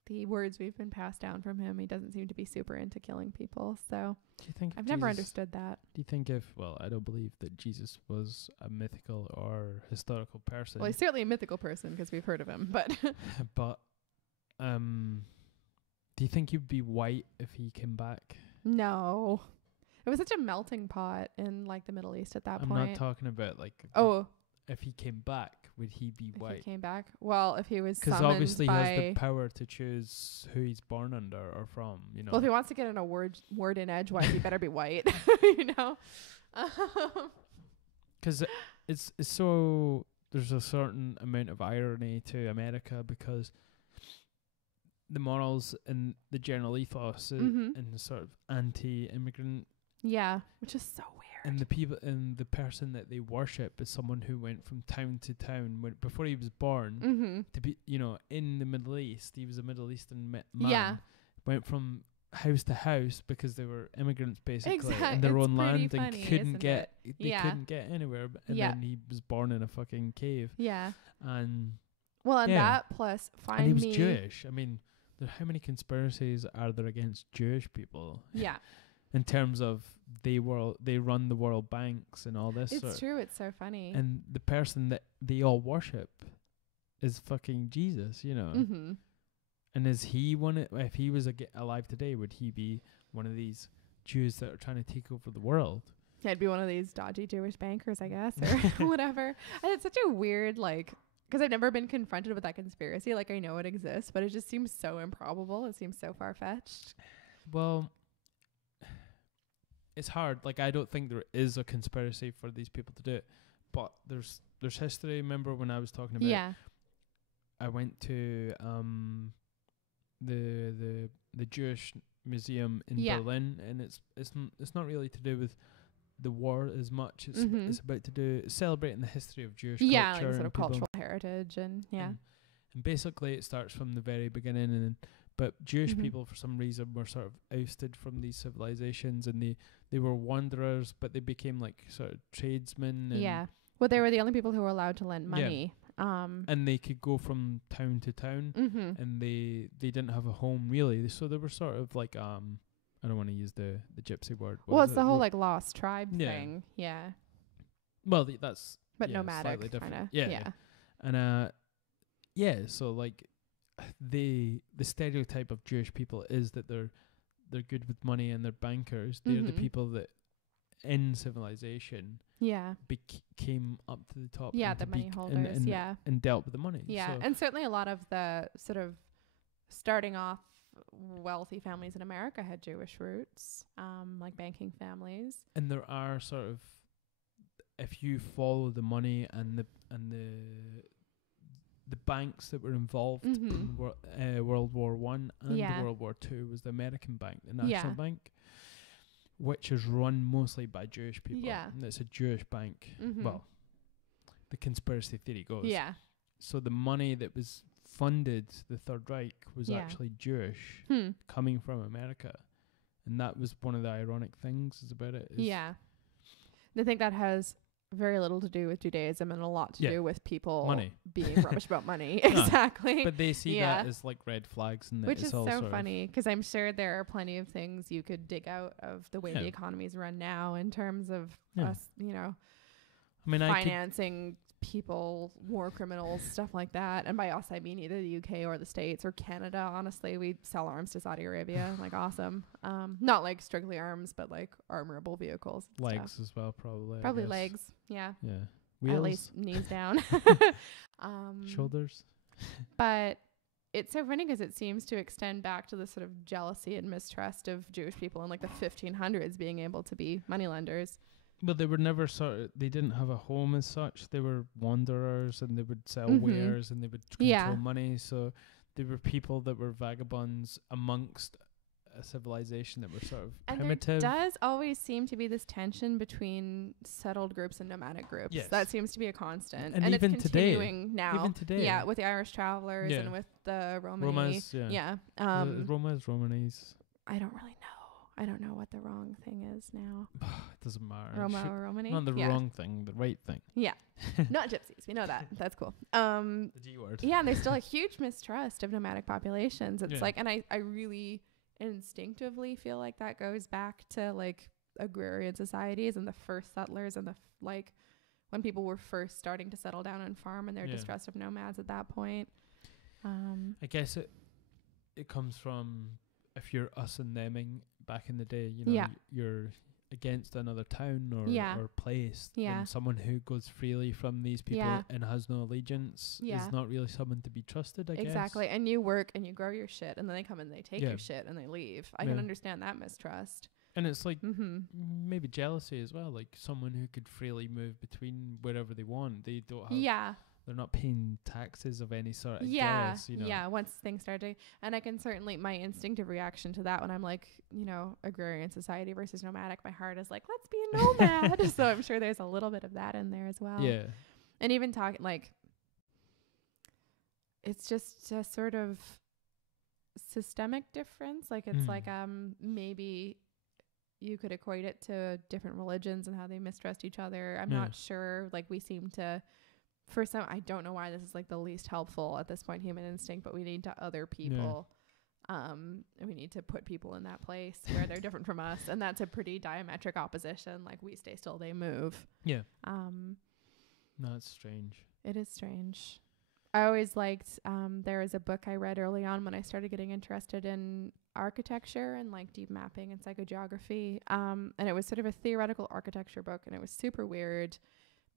the words we've been passed down from him, he doesn't seem to be super into killing people. So do you think I've never understood that. Do you think I don't believe that Jesus was a mythical or historical person. Well, he's certainly a mythical person because we've heard of him, but but do Do you think you'd be white if he came back? No. It was such a melting pot in like the Middle East at that I'm point. not talking about like. Oh. If he came back, would he be white? If he came back? Well, if he was summoned Because obviously he by... has the power to choose who he's born under or from, you know. Well, if he wants to get in a word in edgewise, he better be white, you know? Because it's so... There's a certain amount of irony to America because the morals and the general ethos and the sort of anti-immigrant... Yeah, which is so weird. And the people and the person that they worship is someone who went from town to town before he was born to be, you know, in the Middle East. He was a Middle Eastern man. Yeah. Went from house to house because they were immigrants basically in It's their own land funny, and couldn't get Yeah. couldn't get anywhere. And then he was born in a fucking cave. Yeah. And that plus and he was Jewish. I mean, how many conspiracies are there against Jewish people? Yeah. In terms of they run the world banks and all this. It's true. It's so funny. And the person that they all worship is fucking Jesus, you know. Mm-hmm. And is he if he was alive today, would he be one of these Jews that are trying to take over the world? I'd be one of these dodgy Jewish bankers, I guess, or whatever. And it's such a weird, like, because I've never been confronted with that conspiracy. Like, I know it exists, but it just seems so improbable. It seems so far-fetched. Well, it's hard. Like, I don't think there is a conspiracy for these people to do it, but there's history. Remember when I was talking about? Yeah. I went to the Jewish museum in Berlin, and it's not really to do with the war as much. It's about celebrating the history of Jewish culture, like sort of cultural heritage, and and basically it starts from the very beginning, but Jewish people for some reason were sort of ousted from these civilizations, and they were wanderers, but they became like sort of tradesmen. And well, they were the only people who were allowed to lend money. And they could go from town to town, and they didn't have a home really. So they were sort of like I don't want to use the gypsy word. Well, it's the whole like lost tribe thing. Yeah. Well, that's nomadic kind of. Yeah. And so like the stereotype of Jewish people is that they're good with money and they're bankers. They're the people that in civilization came up to the top. Yeah, the money holders. And dealt with the money. Yeah, so and certainly a lot of the sort of starting off wealthy families in America had Jewish roots, like banking families. And there are sort of, if you follow the money and the banks that were involved in World War One and World War Two was the American Bank, the National Bank, which is run mostly by Jewish people. Yeah. And it's a Jewish bank. Well, the conspiracy theory goes. Yeah. So the money that was funded the Third Reich was actually Jewish, coming from America. And that was one of the ironic things about it. I think that has very little to do with Judaism and a lot to do with people being rubbish about money. Exactly. But they see that as like red flags, and which is so funny because I'm sure there are plenty of things you could dig out of the way the economy's run now in terms of us, you know, financing people, war criminals, stuff like that. And by us, I mean either the UK or the States or Canada. Honestly, we sell arms to Saudi Arabia. Like, awesome. Not like strictly arms, but like armorable vehicles. Legs as well, probably. Probably legs. Yeah. Yeah. Wheels. At least knees down. Shoulders. But it's so funny because it seems to extend back to the sort of jealousy and mistrust of Jewish people in like the 1500s being able to be moneylenders. But they were never they didn't have a home as such. They were wanderers, and they would sell wares, and they would control money. So they were people that were vagabonds amongst a civilization that were sort of primitive. There does always seem to be this tension between settled groups and nomadic groups. Yes. That seems to be a constant. And even it's continuing now. Even today. Yeah, with the Irish travelers and with the Romani. Romas, Romanis. I don't really know. I don't know what the wrong thing is now. It doesn't matter. Roma or Romani? Not the wrong thing, the right thing. Yeah. Not gypsies. We know that. That's cool. The G word. Yeah, and there's still a huge mistrust of nomadic populations. It's like, and I really instinctively feel like that goes back to like agrarian societies and the first settlers and the like when people were first starting to settle down and farm and their distrust of nomads at that point. I guess it comes from if you're us and theming back in the day, you know, Yeah. you're against another town Yeah. or place, Yeah. then someone who goes freely from these people Yeah. and has no allegiance Yeah. is not really someone to be trusted, I guess. Exactly. And you work and you grow your shit, and then they come and they take Yeah. your shit and they leave. I Yeah. can understand that mistrust. And it's like Mm-hmm. maybe jealousy as well, like someone who could freely move between wherever they want. They don't have, Yeah. they're not paying taxes of any sort, I Yeah. guess, you know. Yeah. Once things start to, and I can certainly, my instinctive reaction to that when I'm like, you know, agrarian society versus nomadic, my heart is like, let's be a nomad. So I'm sure there's a little bit of that in there as well. Yeah. And even talking, like, it's just a sort of systemic difference. Like, it's like, maybe you could equate it to different religions and how they mistrust each other. I'm not sure. Like, we seem to, for some, I don't know why this is like the least helpful at this point, human instinct, but we need to other people. And we need to put people in that place where they're different from us. And that's a pretty diametric opposition. Like, we stay still, they move. Yeah. No, it's strange. It is strange. I always liked, there was a book I read early on when I started getting interested in architecture and like deep mapping and psychogeography. And it was sort of a theoretical architecture book, and it was super weird,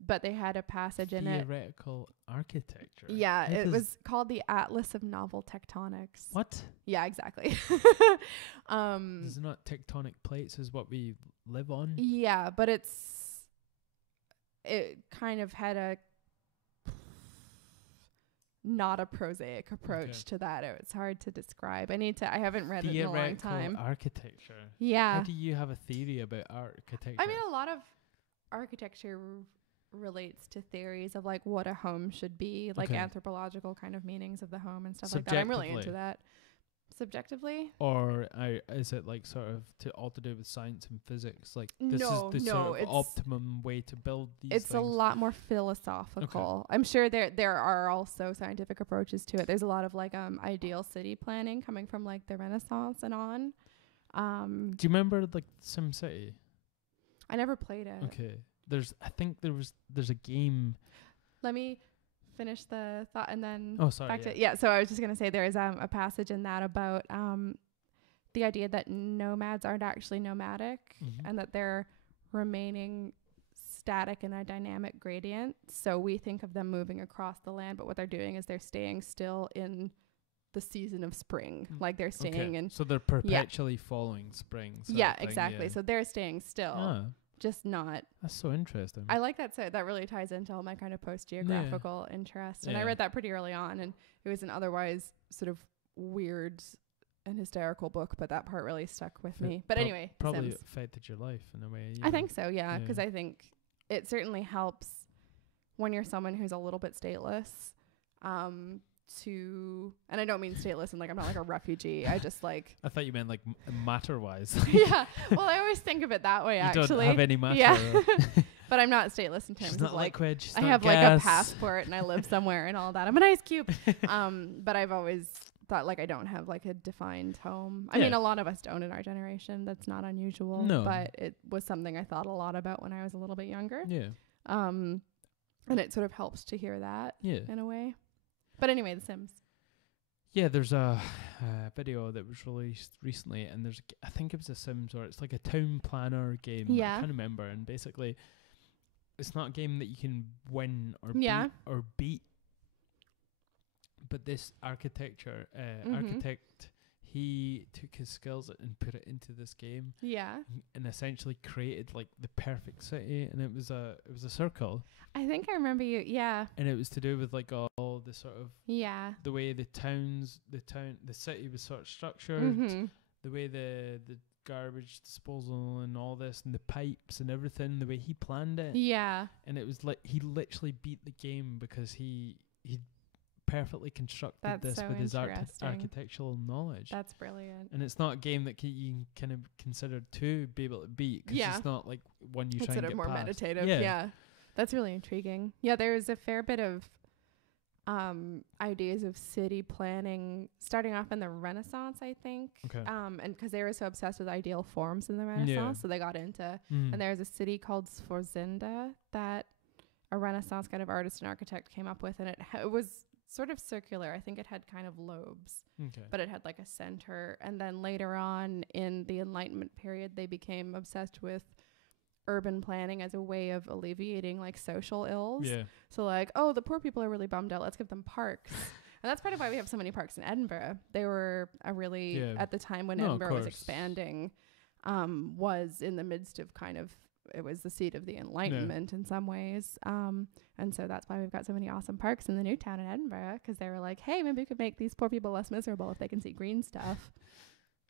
but they had a passage in it. Theoretical architecture? Yeah, it was called the Atlas of Novel Tectonics. What? Yeah, exactly. Is it not tectonic plates is what we live on? Yeah, but it kind of had a not a prosaic approach to that. It's hard to describe. I haven't read it in a long time. Architecture. Yeah. How do you have a theory about architecture? I mean, a lot of architecture relates to theories of like what a home should be, like anthropological kind of meanings of the home and stuff like that. I'm really into that. Subjectively? Or is it like sort of all to do with science and physics? Like this is the sort of optimum way to build these things? It's a lot more philosophical. Okay. I'm sure there are also scientific approaches to it. There's a lot of like ideal city planning coming from like the Renaissance and on. Do you remember like SimCity? I never played it. Okay. There's a game. Let me finish the thought and then back to so I was just gonna say there is a passage in that about the idea that nomads aren't actually nomadic, and that they're remaining static in a dynamic gradient. So we think of them moving across the land, but what they're doing is they're staying still in the season of spring. Like they're staying in, so they're perpetually following spring. Exactly. So they're staying still. Just not. That's so interesting. I like that. So that really ties into all my kind of post-geographical interest. And I read that pretty early on, and it was an otherwise sort of weird and hysterical book, but that part really stuck with me. But anyway, probably Sims. affected your life in a way. I think so, yeah, because I think it certainly helps when you're someone who's a little bit stateless. And I don't mean stateless and like I'm not like a refugee. I just like. I thought you meant like matter wise. Yeah. Well, I always think of it that way. You don't have any matter. Yeah. But I'm not stateless in terms She's not of like liquid, she's I not have gas. like a passport and I live somewhere and all that. I'm an ice cube. But I've always thought like I don't have like a defined home. I mean, a lot of us don't in our generation. That's not unusual. No. But it was something I thought a lot about when I was a little bit younger. Yeah. And it sort of helps to hear that in a way. But anyway, The Sims. Yeah, there's a video that was released recently, and I think it was a Sims, or it's like a town planner game. Yeah. I can't remember. And basically, it's not a game that you can win or beat. But this architect, he took his skills and put it into this game. Yeah. And essentially created like the perfect city, and it was a circle. I think I remember you. Yeah. And it was to do with like all the sort of the way the city was sort of structured, the way the garbage disposal and all this, and the pipes and everything, the way he planned it. Yeah. And it was like he literally beat the game because he perfectly constructed this with his architectural knowledge. That's brilliant. And it's not a game that you can kind of consider to be able to beat, because it's not like one you try and get past. It's sort of more meditative. Yeah. That's really intriguing. Yeah, there's a fair bit of ideas of city planning starting off in the Renaissance, I think. Okay. And because they were so obsessed with ideal forms in the Renaissance, so they got into, and there's a city called Sforzinda that a Renaissance kind of artist and architect came up with, and it was sort of circular. I think it had kind of lobes, Okay. but it had like a center. And then later on in the Enlightenment period, they became obsessed with urban planning as a way of alleviating like social ills. Yeah. So like, oh, the poor people are really bummed out. Let's give them parks. And that's part of why we have so many parks in Edinburgh. They were a really, at the time when Edinburgh was expanding, was in the midst of kind of, it was the seat of the Enlightenment in some ways. And so that's why we've got so many awesome parks in the new town in Edinburgh, because they were like, hey, maybe we could make these poor people less miserable if they can see green stuff.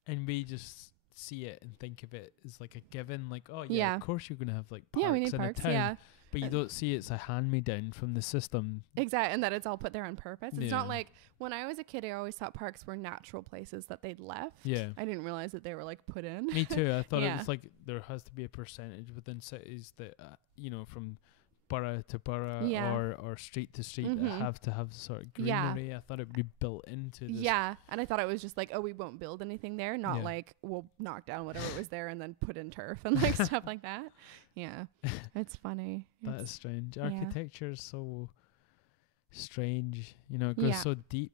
And we just see it and think of it as like a given, like, oh yeah, of course you're going to have like parks we need in parks, a town. But you don't see it's a hand-me-down from the system. Exactly, and that it's all put there on purpose. It's not like, when I was a kid, I always thought parks were natural places that they'd left. Yeah. I didn't realize that they were like put in. Me too. I thought it was like there has to be a percentage within cities that, from borough to borough or street to street that have to have sort of greenery. I thought it would be built into this. Yeah, and I thought it was just like, oh, we won't build anything there, not like we'll knock down whatever was there and then put in turf and like stuff like that. Yeah, it's funny. That is strange. Architecture is so strange. It goes so deep,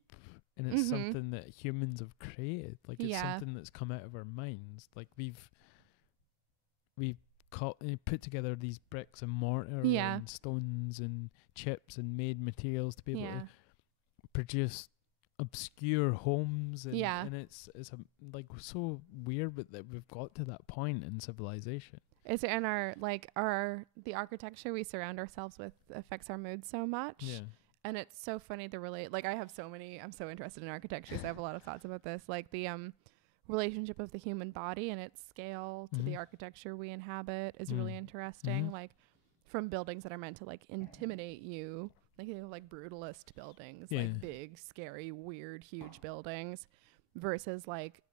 and it's something that humans have created. Like it's something that's come out of our minds. Like we've put together these bricks and mortar and stones and chips and made materials to be able to produce obscure homes and it's like so weird, but that we've got to that point in civilization. It's in the architecture we surround ourselves with affects our mood so much. And it's so funny to relate. Like I'm so interested in architecture, so I have a lot of thoughts about this. Like the relationship of the human body and its scale to the architecture we inhabit is really interesting. Like from buildings that are meant to like intimidate you, like brutalist buildings, like big, scary, weird, huge buildings, versus like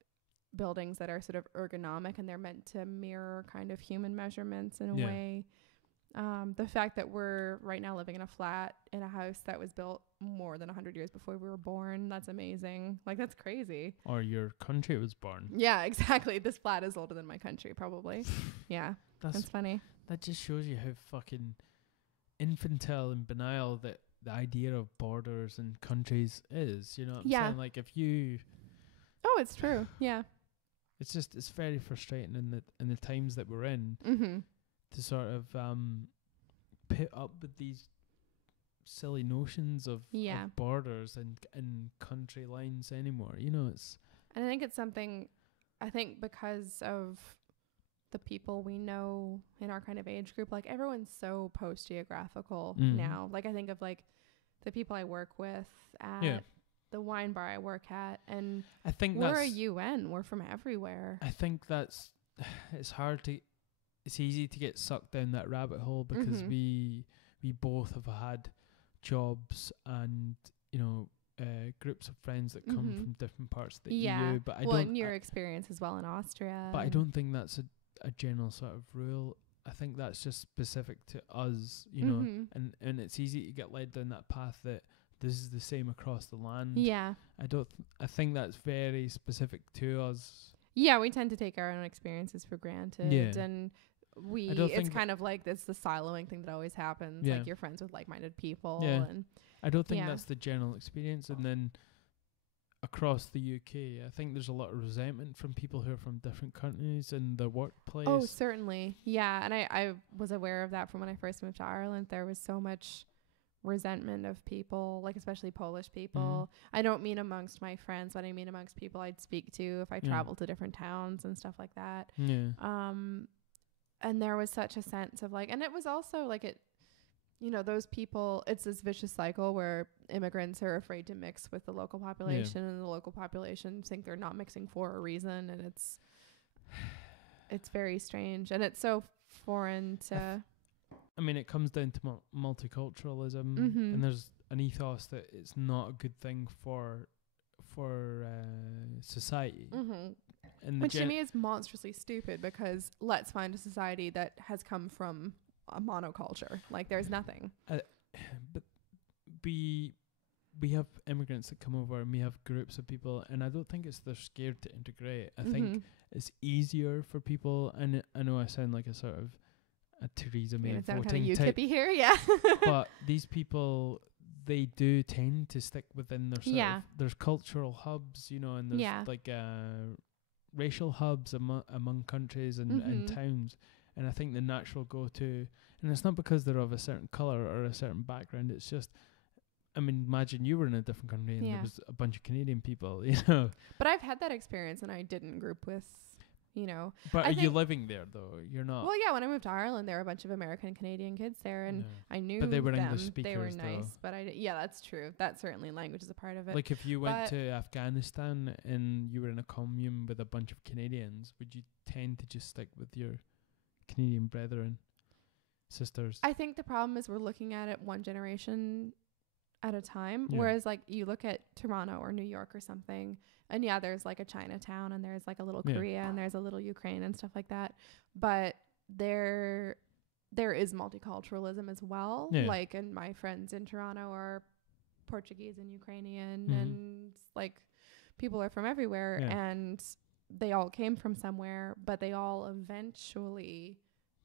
buildings that are sort of ergonomic and they're meant to mirror kind of human measurements in a way. The fact that we're right now living in a flat in a house that was built more than 100 years before we were born, that's amazing. Like that's crazy. Or your country was born. Yeah, exactly. This flat is older than my country probably. Yeah, that's funny. That just shows you how fucking infantile and banal that the idea of borders and countries is. You know what I'm saying? Like if you... Oh, it's true. Yeah. It's very frustrating in the times that we're in to sort of put up with these silly notions of borders and country lines anymore. It's... And I think it's something, because of the people we know in our kind of age group, like everyone's so post-geographical now. Like I think of like the people I work with at the wine bar I work at, and I think we're a UN. We're from everywhere. I think it's easy to get sucked down that rabbit hole because we both have had jobs and groups of friends that come from different parts of the EU. But in your experience as well in Austria. But I don't think that's a general sort of rule. I think that's just specific to us, and it's easy to get led down that path that this is the same across the land. Yeah. I think that's very specific to us. Yeah, we tend to take our own experiences for granted. Yeah. And it's kind of like this the siloing thing that always happens. Like you're friends with like-minded people. Yeah. And I don't think that's the general experience. And then across the UK, I think there's a lot of resentment from people who are from different countries in the workplace. Oh, certainly. Yeah. And I was aware of that from when I first moved to Ireland. There was so much resentment of people, like especially Polish people. I don't mean amongst my friends, but I mean amongst people I'd speak to if I travel to different towns and stuff like that. And there was such a sense of like, and it was also like it, those people, it's this vicious cycle where immigrants are afraid to mix with the local population and the local population think they're not mixing for a reason, and it's very strange and it's so foreign to it comes down to multiculturalism, and there's an ethos that it's not a good thing for society. Which to me is monstrously stupid, because let's find a society that has come from a monoculture. Like there's nothing. But we have immigrants that come over, and we have groups of people, and I don't think it's they're scared to integrate. I think it's easier for people, and I know I sound like a sort of a Theresa May voting kind of type UKIP here, yeah. But these people, they do tend to stick within their sort Yeah. of, there's cultural hubs, you know, and there's Yeah. like racial hubs among countries and towns. And I think the natural go-to, and it's not because they're of a certain color or a certain background, it's just, I mean, imagine you were in a different country and there was a bunch of Canadian people, you know. But I've had that experience and I didn't group with, you know. But are you living there though? You're not. Well, yeah, when I moved to Ireland, there were a bunch of American and Canadian kids there, and I knew but they were them. English speakers. They were nice, though. but yeah, that's true. That certainly language is a part of it. Like if you went to Afghanistan and you were in a commune with a bunch of Canadians, would you tend to just stick with your Canadian brethren, sisters? I think the problem is we're looking at it one generation at a time, Yeah. whereas like you look at Toronto or New York or something, and yeah, there's like a Chinatown and there's like a little Korea and there's a little Ukraine and stuff like that, but there is multiculturalism as well. Like, and my friends in Toronto are Portuguese and Ukrainian and like people are from everywhere and they all came from somewhere, but they all eventually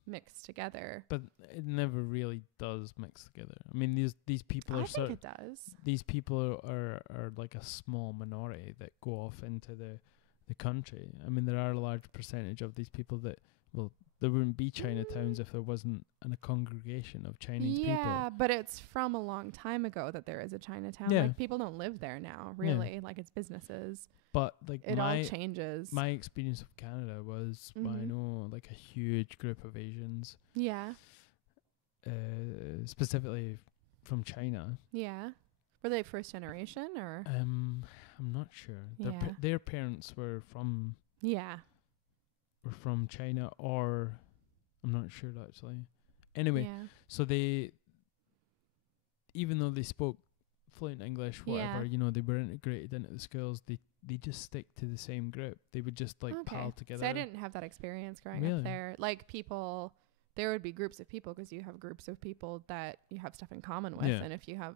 mix together. But it never really does mix together. I mean, these people I are think it does. These people are like a small minority that go off into the country. I mean, there are a large percentage of these people that, well, there wouldn't be Chinatowns if there wasn't a congregation of Chinese people. Yeah, but it's from a long time ago that there is a Chinatown. Yeah. Like, people don't live there now, really. Like, it's businesses. But like it all changes. My experience of Canada was I know like a huge group of Asians. Yeah. Specifically from China. Yeah. Were they first generation or? I'm not sure. Their parents were from. Yeah. Were from China, or I'm not sure actually. Anyway, so they, even though they spoke fluent English, whatever, you know, they were integrated into the schools. They just stick to the same group. They would just like pal together. So I didn't have that experience growing up there. Like people, there would be groups of people because you have groups of people that you have stuff in common with, and if you have,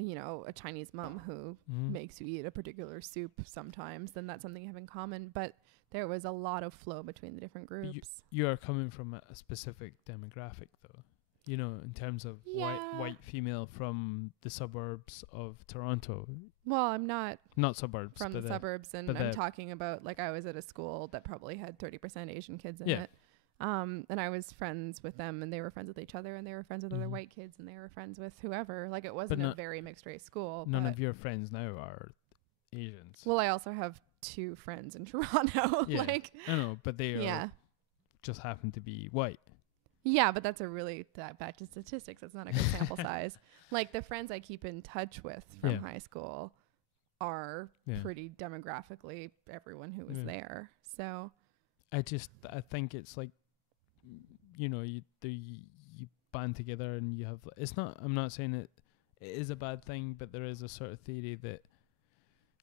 you know, a Chinese mom who makes you eat a particular soup sometimes, then that's something you have in common. But there was a lot of flow between the different groups. You are coming from a specific demographic, though. You know, in terms of white female from the suburbs of Toronto. Well, I'm not suburbs from the suburbs, and I'm talking about like I was at a school that probably had 30% Asian kids in it. And I was friends with them, and they were friends with each other, and they were friends with other white kids, and they were friends with whoever. Like, it wasn't a very mixed race school. None of your friends now are Asians. Well, I also have 2 friends in Toronto. Like, I know, but they are just happen to be white. Yeah, but that's a really bad to statistics. That's not a good sample size. Like, the friends I keep in touch with from high school are pretty demographically everyone who was there. So I think it's like, you know, you band together and you have, I'm not saying it is a bad thing, but there is a sort of theory that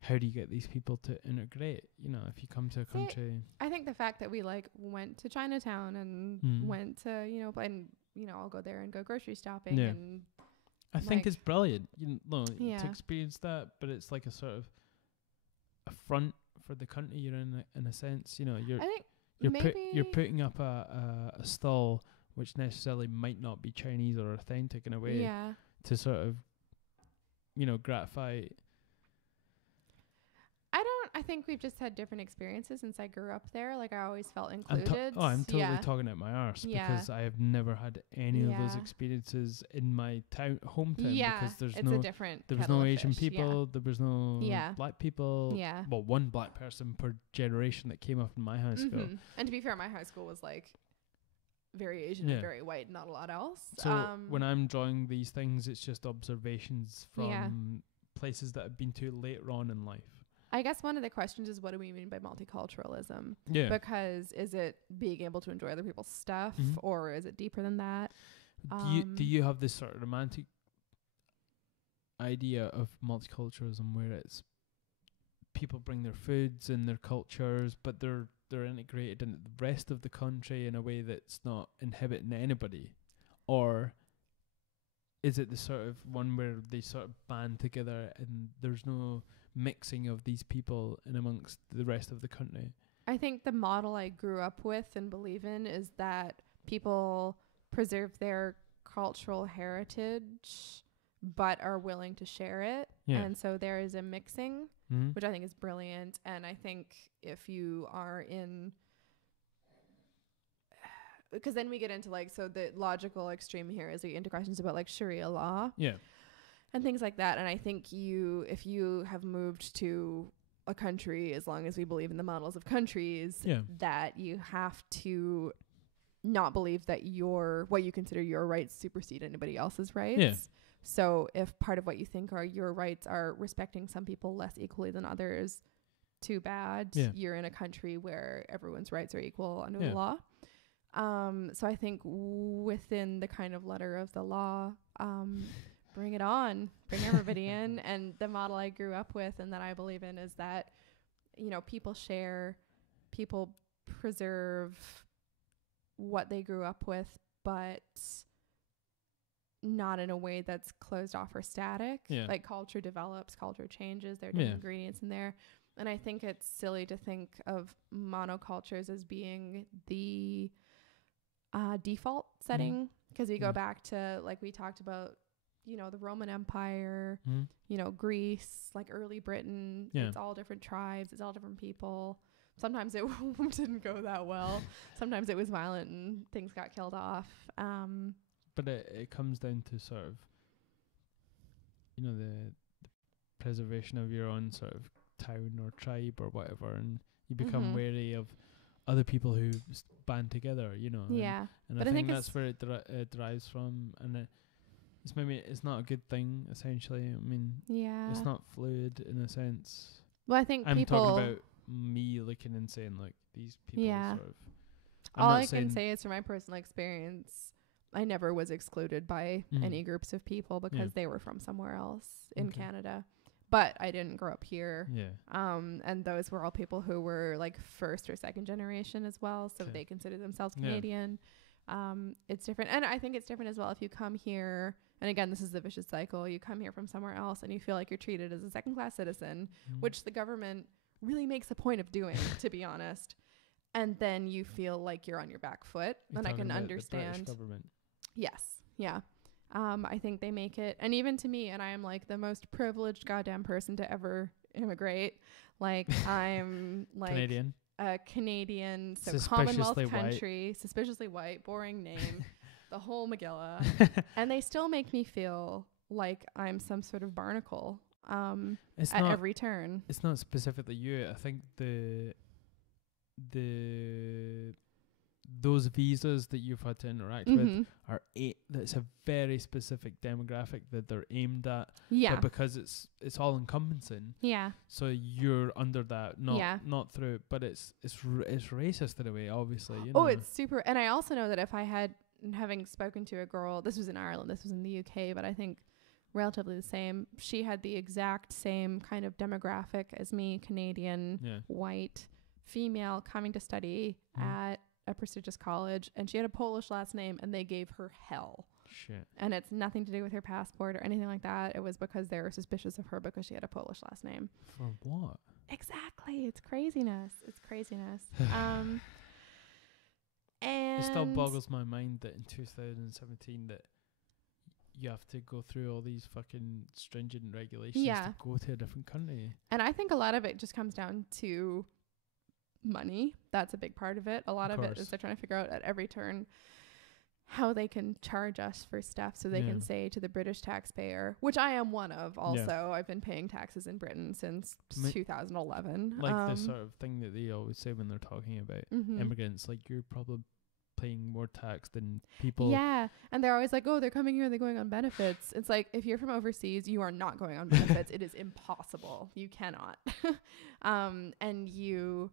how do you get these people to integrate? You know, if you come to a country. I think the fact that we like went to Chinatown and went to, you know, and, you know, I'll go there and go grocery shopping and I think it's brilliant, you know, to experience that, but it's like a sort of a front for the country you're in a sense. You know, you're putting up a stall which necessarily might not be Chinese or authentic in a way to sort of, you know, gratify. I think we've just had different experiences since I grew up there. Like, I always felt included. I'm totally talking out my arse because I have never had any of those experiences in my hometown because there was no Asian people, there was no black people. Yeah. Well, one black person per generation that came up in my high school. And to be fair, my high school was like very Asian and very white, not a lot else. So when I'm drawing these things, it's just observations from places that I've been to later on in life. I guess one of the questions is, what do we mean by multiculturalism? Yeah. Because is it being able to enjoy other people's stuff, or is it deeper than that? Do you have this sort of romantic idea of multiculturalism where it's people bring their foods and their cultures, but they're integrated into the rest of the country in a way that's not inhibiting anybody? Or is it the sort of one where they sort of band together and there's no mixing of these people in amongst the rest of the country? I think the model I grew up with and believe in is that people preserve their cultural heritage but are willing to share it. Yeah. And so there is a mixing, Mm-hmm. which I think is brilliant. And I think if you are in, because then we get into like, so the logical extreme here is we get into questions about like Sharia law. Yeah. And things like that. And I think if you have moved to a country, as long as we believe in the models of countries, that you have to not believe that what you consider your rights supersede anybody else's rights. Yeah. So if part of what you think are your rights are respecting some people less equally than others, too bad. Yeah. You're in a country where everyone's rights are equal under the law. So I think within the kind of letter of the law, bring it on, bring everybody in. And the model I grew up with and that I believe in is that, you know, people share, people preserve what they grew up with, but not in a way that's closed off or static. Yeah. Like culture develops, culture changes, there are different ingredients in there. And I think it's silly to think of monocultures as being the default setting, because you go back to, like we talked about, you know, the Roman Empire, you know, Greece, like early Britain. It's all different tribes. It's all different people. Sometimes it didn't go that well. Sometimes it was violent and things got killed off. But it comes down to sort of, you know, the preservation of your own sort of town or tribe or whatever, and you become wary of other people who band together, you know. Yeah. And I think that's where it derives from, and it's not a good thing, essentially. I mean, it's not fluid in a sense. Well, I think I'm talking about me looking and saying, like, these people sort of... All I can say is from my personal experience, I never was excluded by any groups of people because they were from somewhere else in Canada. But I didn't grow up here. Yeah. And those were all people who were like first or second generation as well. So they consider themselves Canadian. It's different. And I think it's different as well if you come here. And again, this is the vicious cycle. You come here from somewhere else and you feel like you're treated as a second-class citizen, which the government really makes a point of doing, to be honest. And then you feel like you're on your back foot. And I can understand. The British government. Yes. Yeah. I think they make it, and even to me, and I am like the most privileged goddamn person to ever immigrate. Like I'm like Canadian, so Commonwealth country, suspiciously white, boring name, the whole Magilla, and they still make me feel like I'm some sort of barnacle at every turn. It's not specifically you. I think those visas that you've had to interact with are that's a very specific demographic that they're aimed at. Yeah. But because it's all encompassing. Yeah. So you're under that, not through, but it's racist in a way, obviously. You know? Oh, it's super. And I also know that if I having spoken to a girl, this was in Ireland, this was in the UK, but I think relatively the same. She had the exact same kind of demographic as me, Canadian, white, female, coming to study at a prestigious college, and she had a Polish last name, and they gave her hell. Shit. And it's nothing to do with her passport or anything like that. It was because they were suspicious of her because she had a Polish last name. For what? Exactly. It's craziness. And it still boggles my mind that in 2017 that you have to go through all these fucking stringent regulations to go to a different country. And I think a lot of it just comes down to money. That's a big part of it. A lot of it is they're trying to figure out at every turn how they can charge us for stuff so they can say to the British taxpayer, which I am one of also. I've been paying taxes in Britain since 2011. Like this sort of thing that they always say when they're talking about immigrants, like you're probably paying more tax than people. Yeah. And they're always like, oh, they're coming here, they're going on benefits. It's like, if you're from overseas, you are not going on benefits. It is impossible. You cannot. And you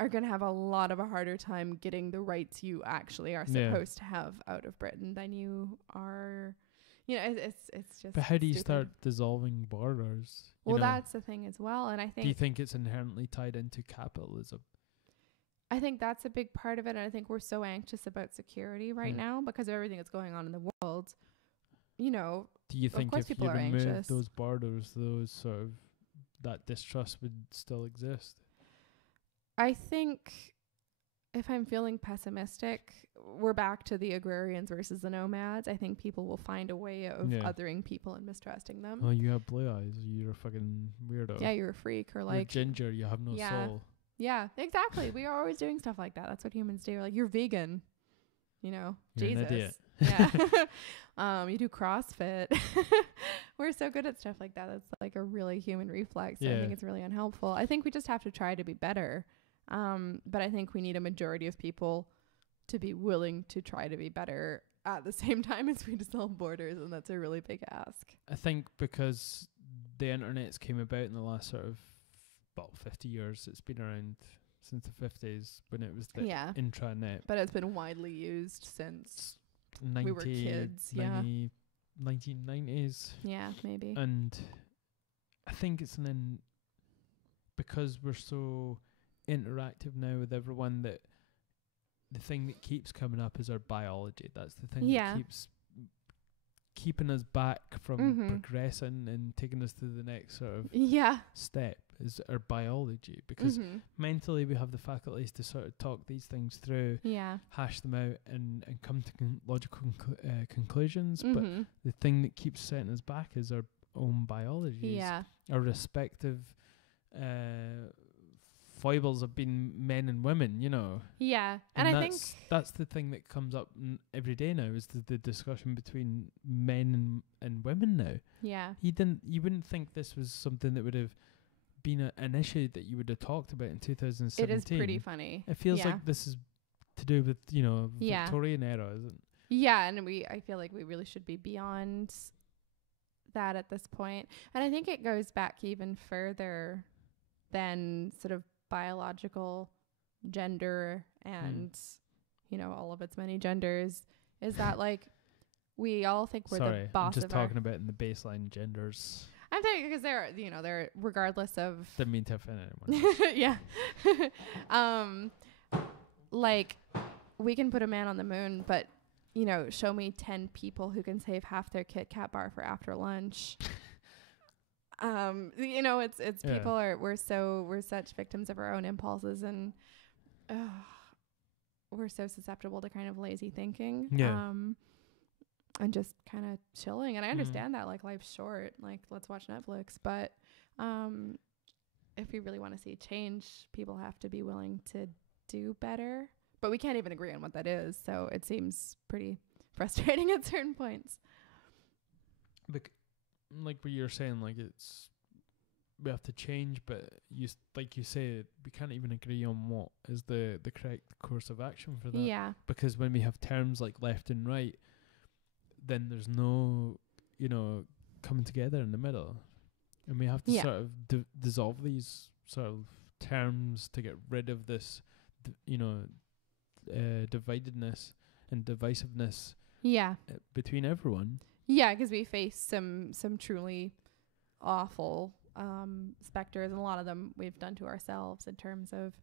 are going to have a lot of a harder time getting the rights you actually are supposed to have out of Britain than you are. You know, it's just. But how do you start dissolving borders? Well, that's the thing as well. And I think. Do you think it's inherently tied into capitalism? I think that's a big part of it. And I think we're so anxious about security right now because of everything that's going on in the world. You know, do you think if you remove those borders, those sort of that distrust would still exist? I think if I'm feeling pessimistic, we're back to the agrarians versus the nomads. I think people will find a way of othering people and mistrusting them. Oh, you have blue eyes. You're a fucking weirdo. Yeah, you're a freak. Or like, you're ginger. You have no soul. Yeah, exactly. We are always doing stuff like that. That's what humans do. Like, you're vegan. You know, you're Jesus. An idiot. Yeah. You do CrossFit. We're so good at stuff like that. That's like a really human reflex. I think it's really unhelpful. I think we just have to try to be better. But I think we need a majority of people to be willing to try to be better at the same time as we dissolve borders, and that's a really big ask. I think because the internet's came about in the last sort of 50 years. It's been around since the 50s when it was the intranet. But it's been widely used since we were kids. 1990s. Yeah, maybe. And I think it's because we're so interactive now with everyone that the thing that keeps coming up is our biology. That's the thing that keeps keeping us back from progressing and taking us to the next sort of step is our biology, because mentally we have the faculties to sort of talk these things through, hash them out and come to logical conclusions. But the thing that keeps setting us back is our own biology, our respective foibles of being men and women, you know. Yeah, and I think that's the thing that comes up every day now, is the discussion between men and women now. Yeah, you wouldn't think this was something that would have been an issue that you would have talked about in 2017. It is pretty funny. It feels like this is to do with, you know, Victorian era, isn't it? Yeah, and I feel like we really should be beyond that at this point. And I think it goes back even further than sort of biological gender and you know, all of its many genders, is that like we all think we're the boss. I'm just talking about in the baseline genders. I'm saying because they're regardless of. Didn't mean to offend anyone. Yeah. Like we can put a man on the moon, but you know, show me 10 people who can save half their Kit Kat bar for after lunch. You know, it's people we're such victims of our own impulses, and we're so susceptible to kind of lazy thinking. And just kind of chilling. And I understand that, like, life's short, like let's watch Netflix, but if we really want to see change, people have to be willing to do better. But we can't even agree on what that is, so it seems pretty frustrating at certain points. Like what you're saying, like we have to change, but like you say, we can't even agree on what is the correct course of action for that. Yeah. Because when we have terms like left and right, then there's no, you know, coming together in the middle, and we have to sort of dissolve these sort of terms to get rid of this, dividedness and divisiveness. Between everyone. Yeah, because we face some truly awful specters, and a lot of them we've done to ourselves in terms of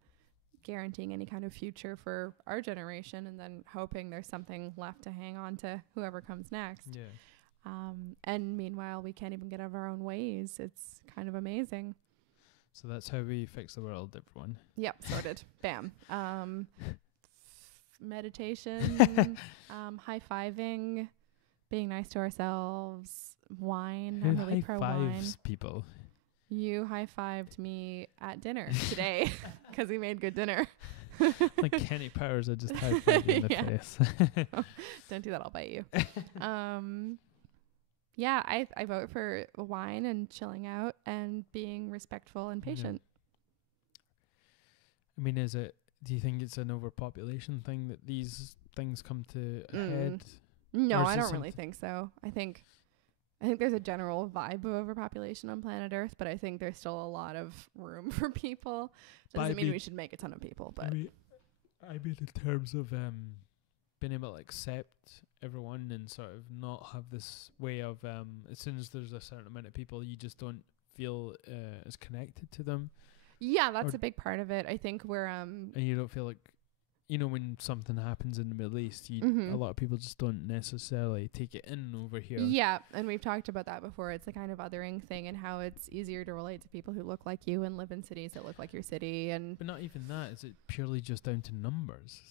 guaranteeing any kind of future for our generation, and then hoping there's something left to hang on to whoever comes next. And meanwhile, we can't even get out of our own ways. It's kind of amazing. So that's how we fix the world, everyone. Yep, sorted. Bam. Meditation, high-fiving, being nice to ourselves, wine. Who I'm really pro wine. High-fives people? You high-fived me at dinner today because we made good dinner. Like Kenny Powers, I just high-fived you in the face. Don't do that, I'll bite you. Yeah, I vote for wine and chilling out and being respectful and patient. I mean, do you think it's an overpopulation thing that these things come to a head? No, I don't really think so. I think there's a general vibe of overpopulation on planet Earth, but I think there's still a lot of room for people. Doesn't mean we should make a ton of people, but I mean in terms of being able to accept everyone and sort of not have this way of as soon as there's a certain amount of people, you just don't feel as connected to them. Yeah, that's a big part of it. I think we're and you don't feel like you know, when something happens in the Middle East, a lot of people just don't necessarily take it in over here. Yeah, and we've talked about that before. It's a kind of othering thing, and how it's easier to relate to people who look like you and live in cities that look like your city. And But not even that. Is it purely just down to numbers?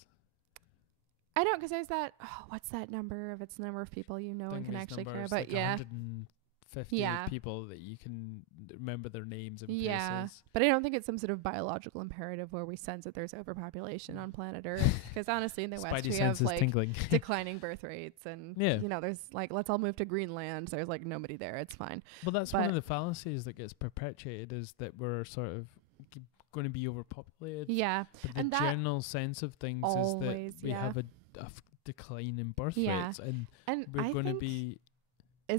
I don't, because there's that, what's that number of, it's the number of people you know and can actually care about. Like 150 people that you can remember their names and places. But I don't think it's some sort of biological imperative where we sense that there's overpopulation on planet Earth. Because honestly, in the West, we have like declining birth rates, and you know, there's like, let's all move to Greenland. There's like nobody there. It's fine. Well, that's one of the fallacies that gets perpetuated, is that we're sort of going to be overpopulated. Yeah, but the general sense of things is that we have a decline in birth rates, and we're going to be. I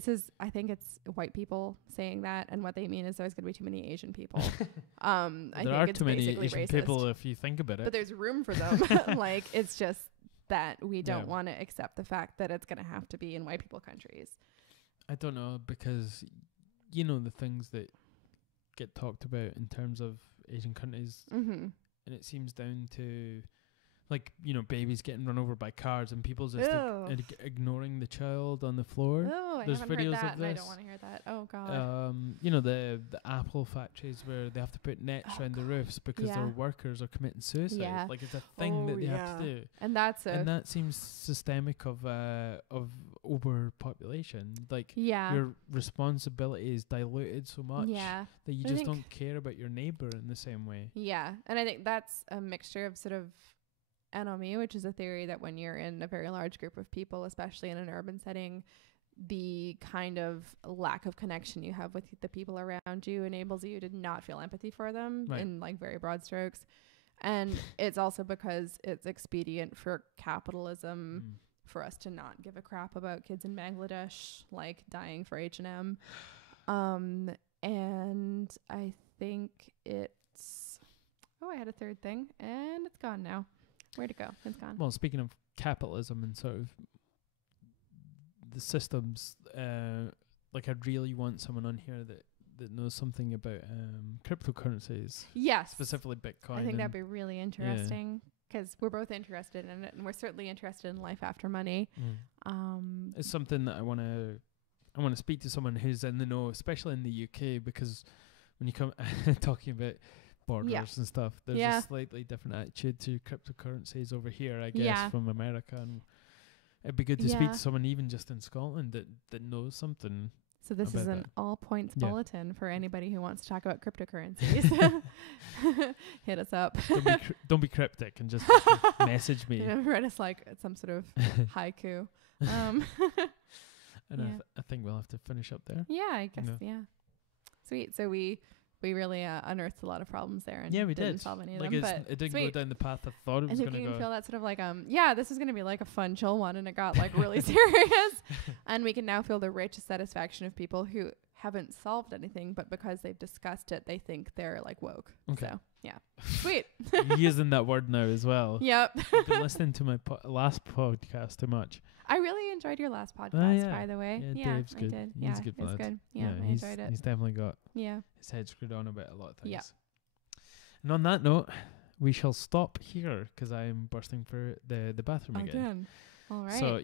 think it's white people saying that, and what they mean is there's going to be too many Asian people. I think there are it's too many basically Asian racist. people if you think about it. But there's room for them. Like, it's just that we don't want to accept the fact that it's going to have to be in white people countries. I don't know, because, you know, the things that get talked about in terms of Asian countries, and it seems down to, like, you know, babies getting run over by cars and people just ignoring the child on the floor. Oh, There's haven't videos heard that, of this. and I don't want to hear that. Oh God. You know, the apple factories where they have to put nets around the roofs because their workers are committing suicide. Yeah. Like, it's a thing that they have to do. And that seems systemic of overpopulation. Like, your responsibility is diluted so much that you just don't care about your neighbor in the same way. Yeah, and I think that's a mixture of sort of anomie, which is a theory that when you're in a very large group of people, especially in an urban setting, the kind of lack of connection you have with the people around you enables you to not feel empathy for them in like very broad strokes. And it's also because it's expedient for capitalism for us to not give a crap about kids in Bangladesh like dying for H&M. And I think it's I had a third thing and it's gone now. Where'd it go? It's gone. Well, speaking of capitalism and sort of the systems, like, I'd really want someone on here that knows something about cryptocurrencies. Yes. Specifically Bitcoin. I think that'd be really interesting, because we're both interested in it, and we're certainly interested in life after money. It's something that I want to speak to someone who's in the know, especially in the UK, because when you come talking about borders and stuff, there's a slightly different attitude to cryptocurrencies over here, I guess, from America, and it'd be good to speak to someone even just in Scotland that knows something. So this is an all points bulletin for anybody who wants to talk about cryptocurrencies. Hit us up. Don't be cryptic and just message me. Write us like some sort of haiku. And I think we'll have to finish up there. Yeah, I guess. Yeah. Sweet. So we really unearthed a lot of problems there, and we didn't solve any of like them. But it didn't go down the path I thought it was going to go. You can feel that sort of like this is going to be like a fun chill one, and it got like really serious. And we can now feel the rich satisfaction of people who haven't solved anything, but because they've discussed it, they think they're like woke. Okay. So sweet. You're using that word now as well. Yep. You've been listening to my last podcast too much. I really enjoyed your last podcast, by the way. Yeah, Dave's good. I did. He's a good lad. It was good. Yeah, I enjoyed it. He's definitely got his head screwed on about a lot of things. Yeah. And on that note, we shall stop here because I'm bursting for the bathroom again. All right. So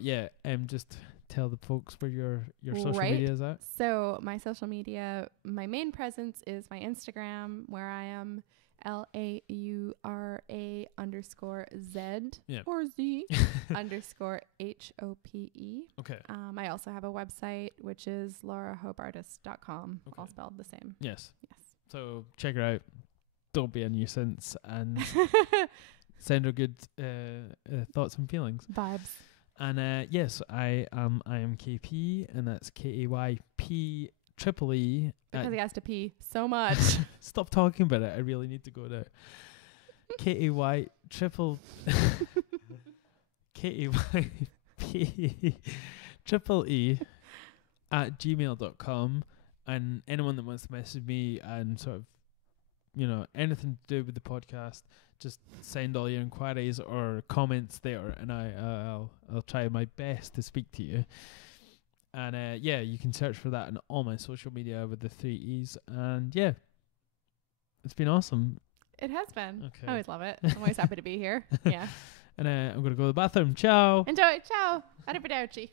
just tell the folks where your social media is at. So my social media, my main presence is my Instagram, where I am LAURA_Z or Z _HOPE. Okay. I also have a website, which is laurahobartist.com, all spelled the same. Yes. So check her out. Don't be a nuisance, and send her good thoughts and feelings. Vibes. And yes, I am IAMKayPee, and that's KAYPEE. Because he has to pee so much. Stop talking about it. I really need to go now. KAYPEE @gmail.com. And anyone that wants to message me and sort of, anything to do with the podcast, just send all your inquiries or comments there, and I'll try my best to speak to you. And you can search for that on all my social media with the 3 E's. And it's been awesome. It has been. Okay. I always love it. I'm always happy to be here. Yeah. And I'm going to go to the bathroom. Ciao. Enjoy. Ciao. Arrivederci.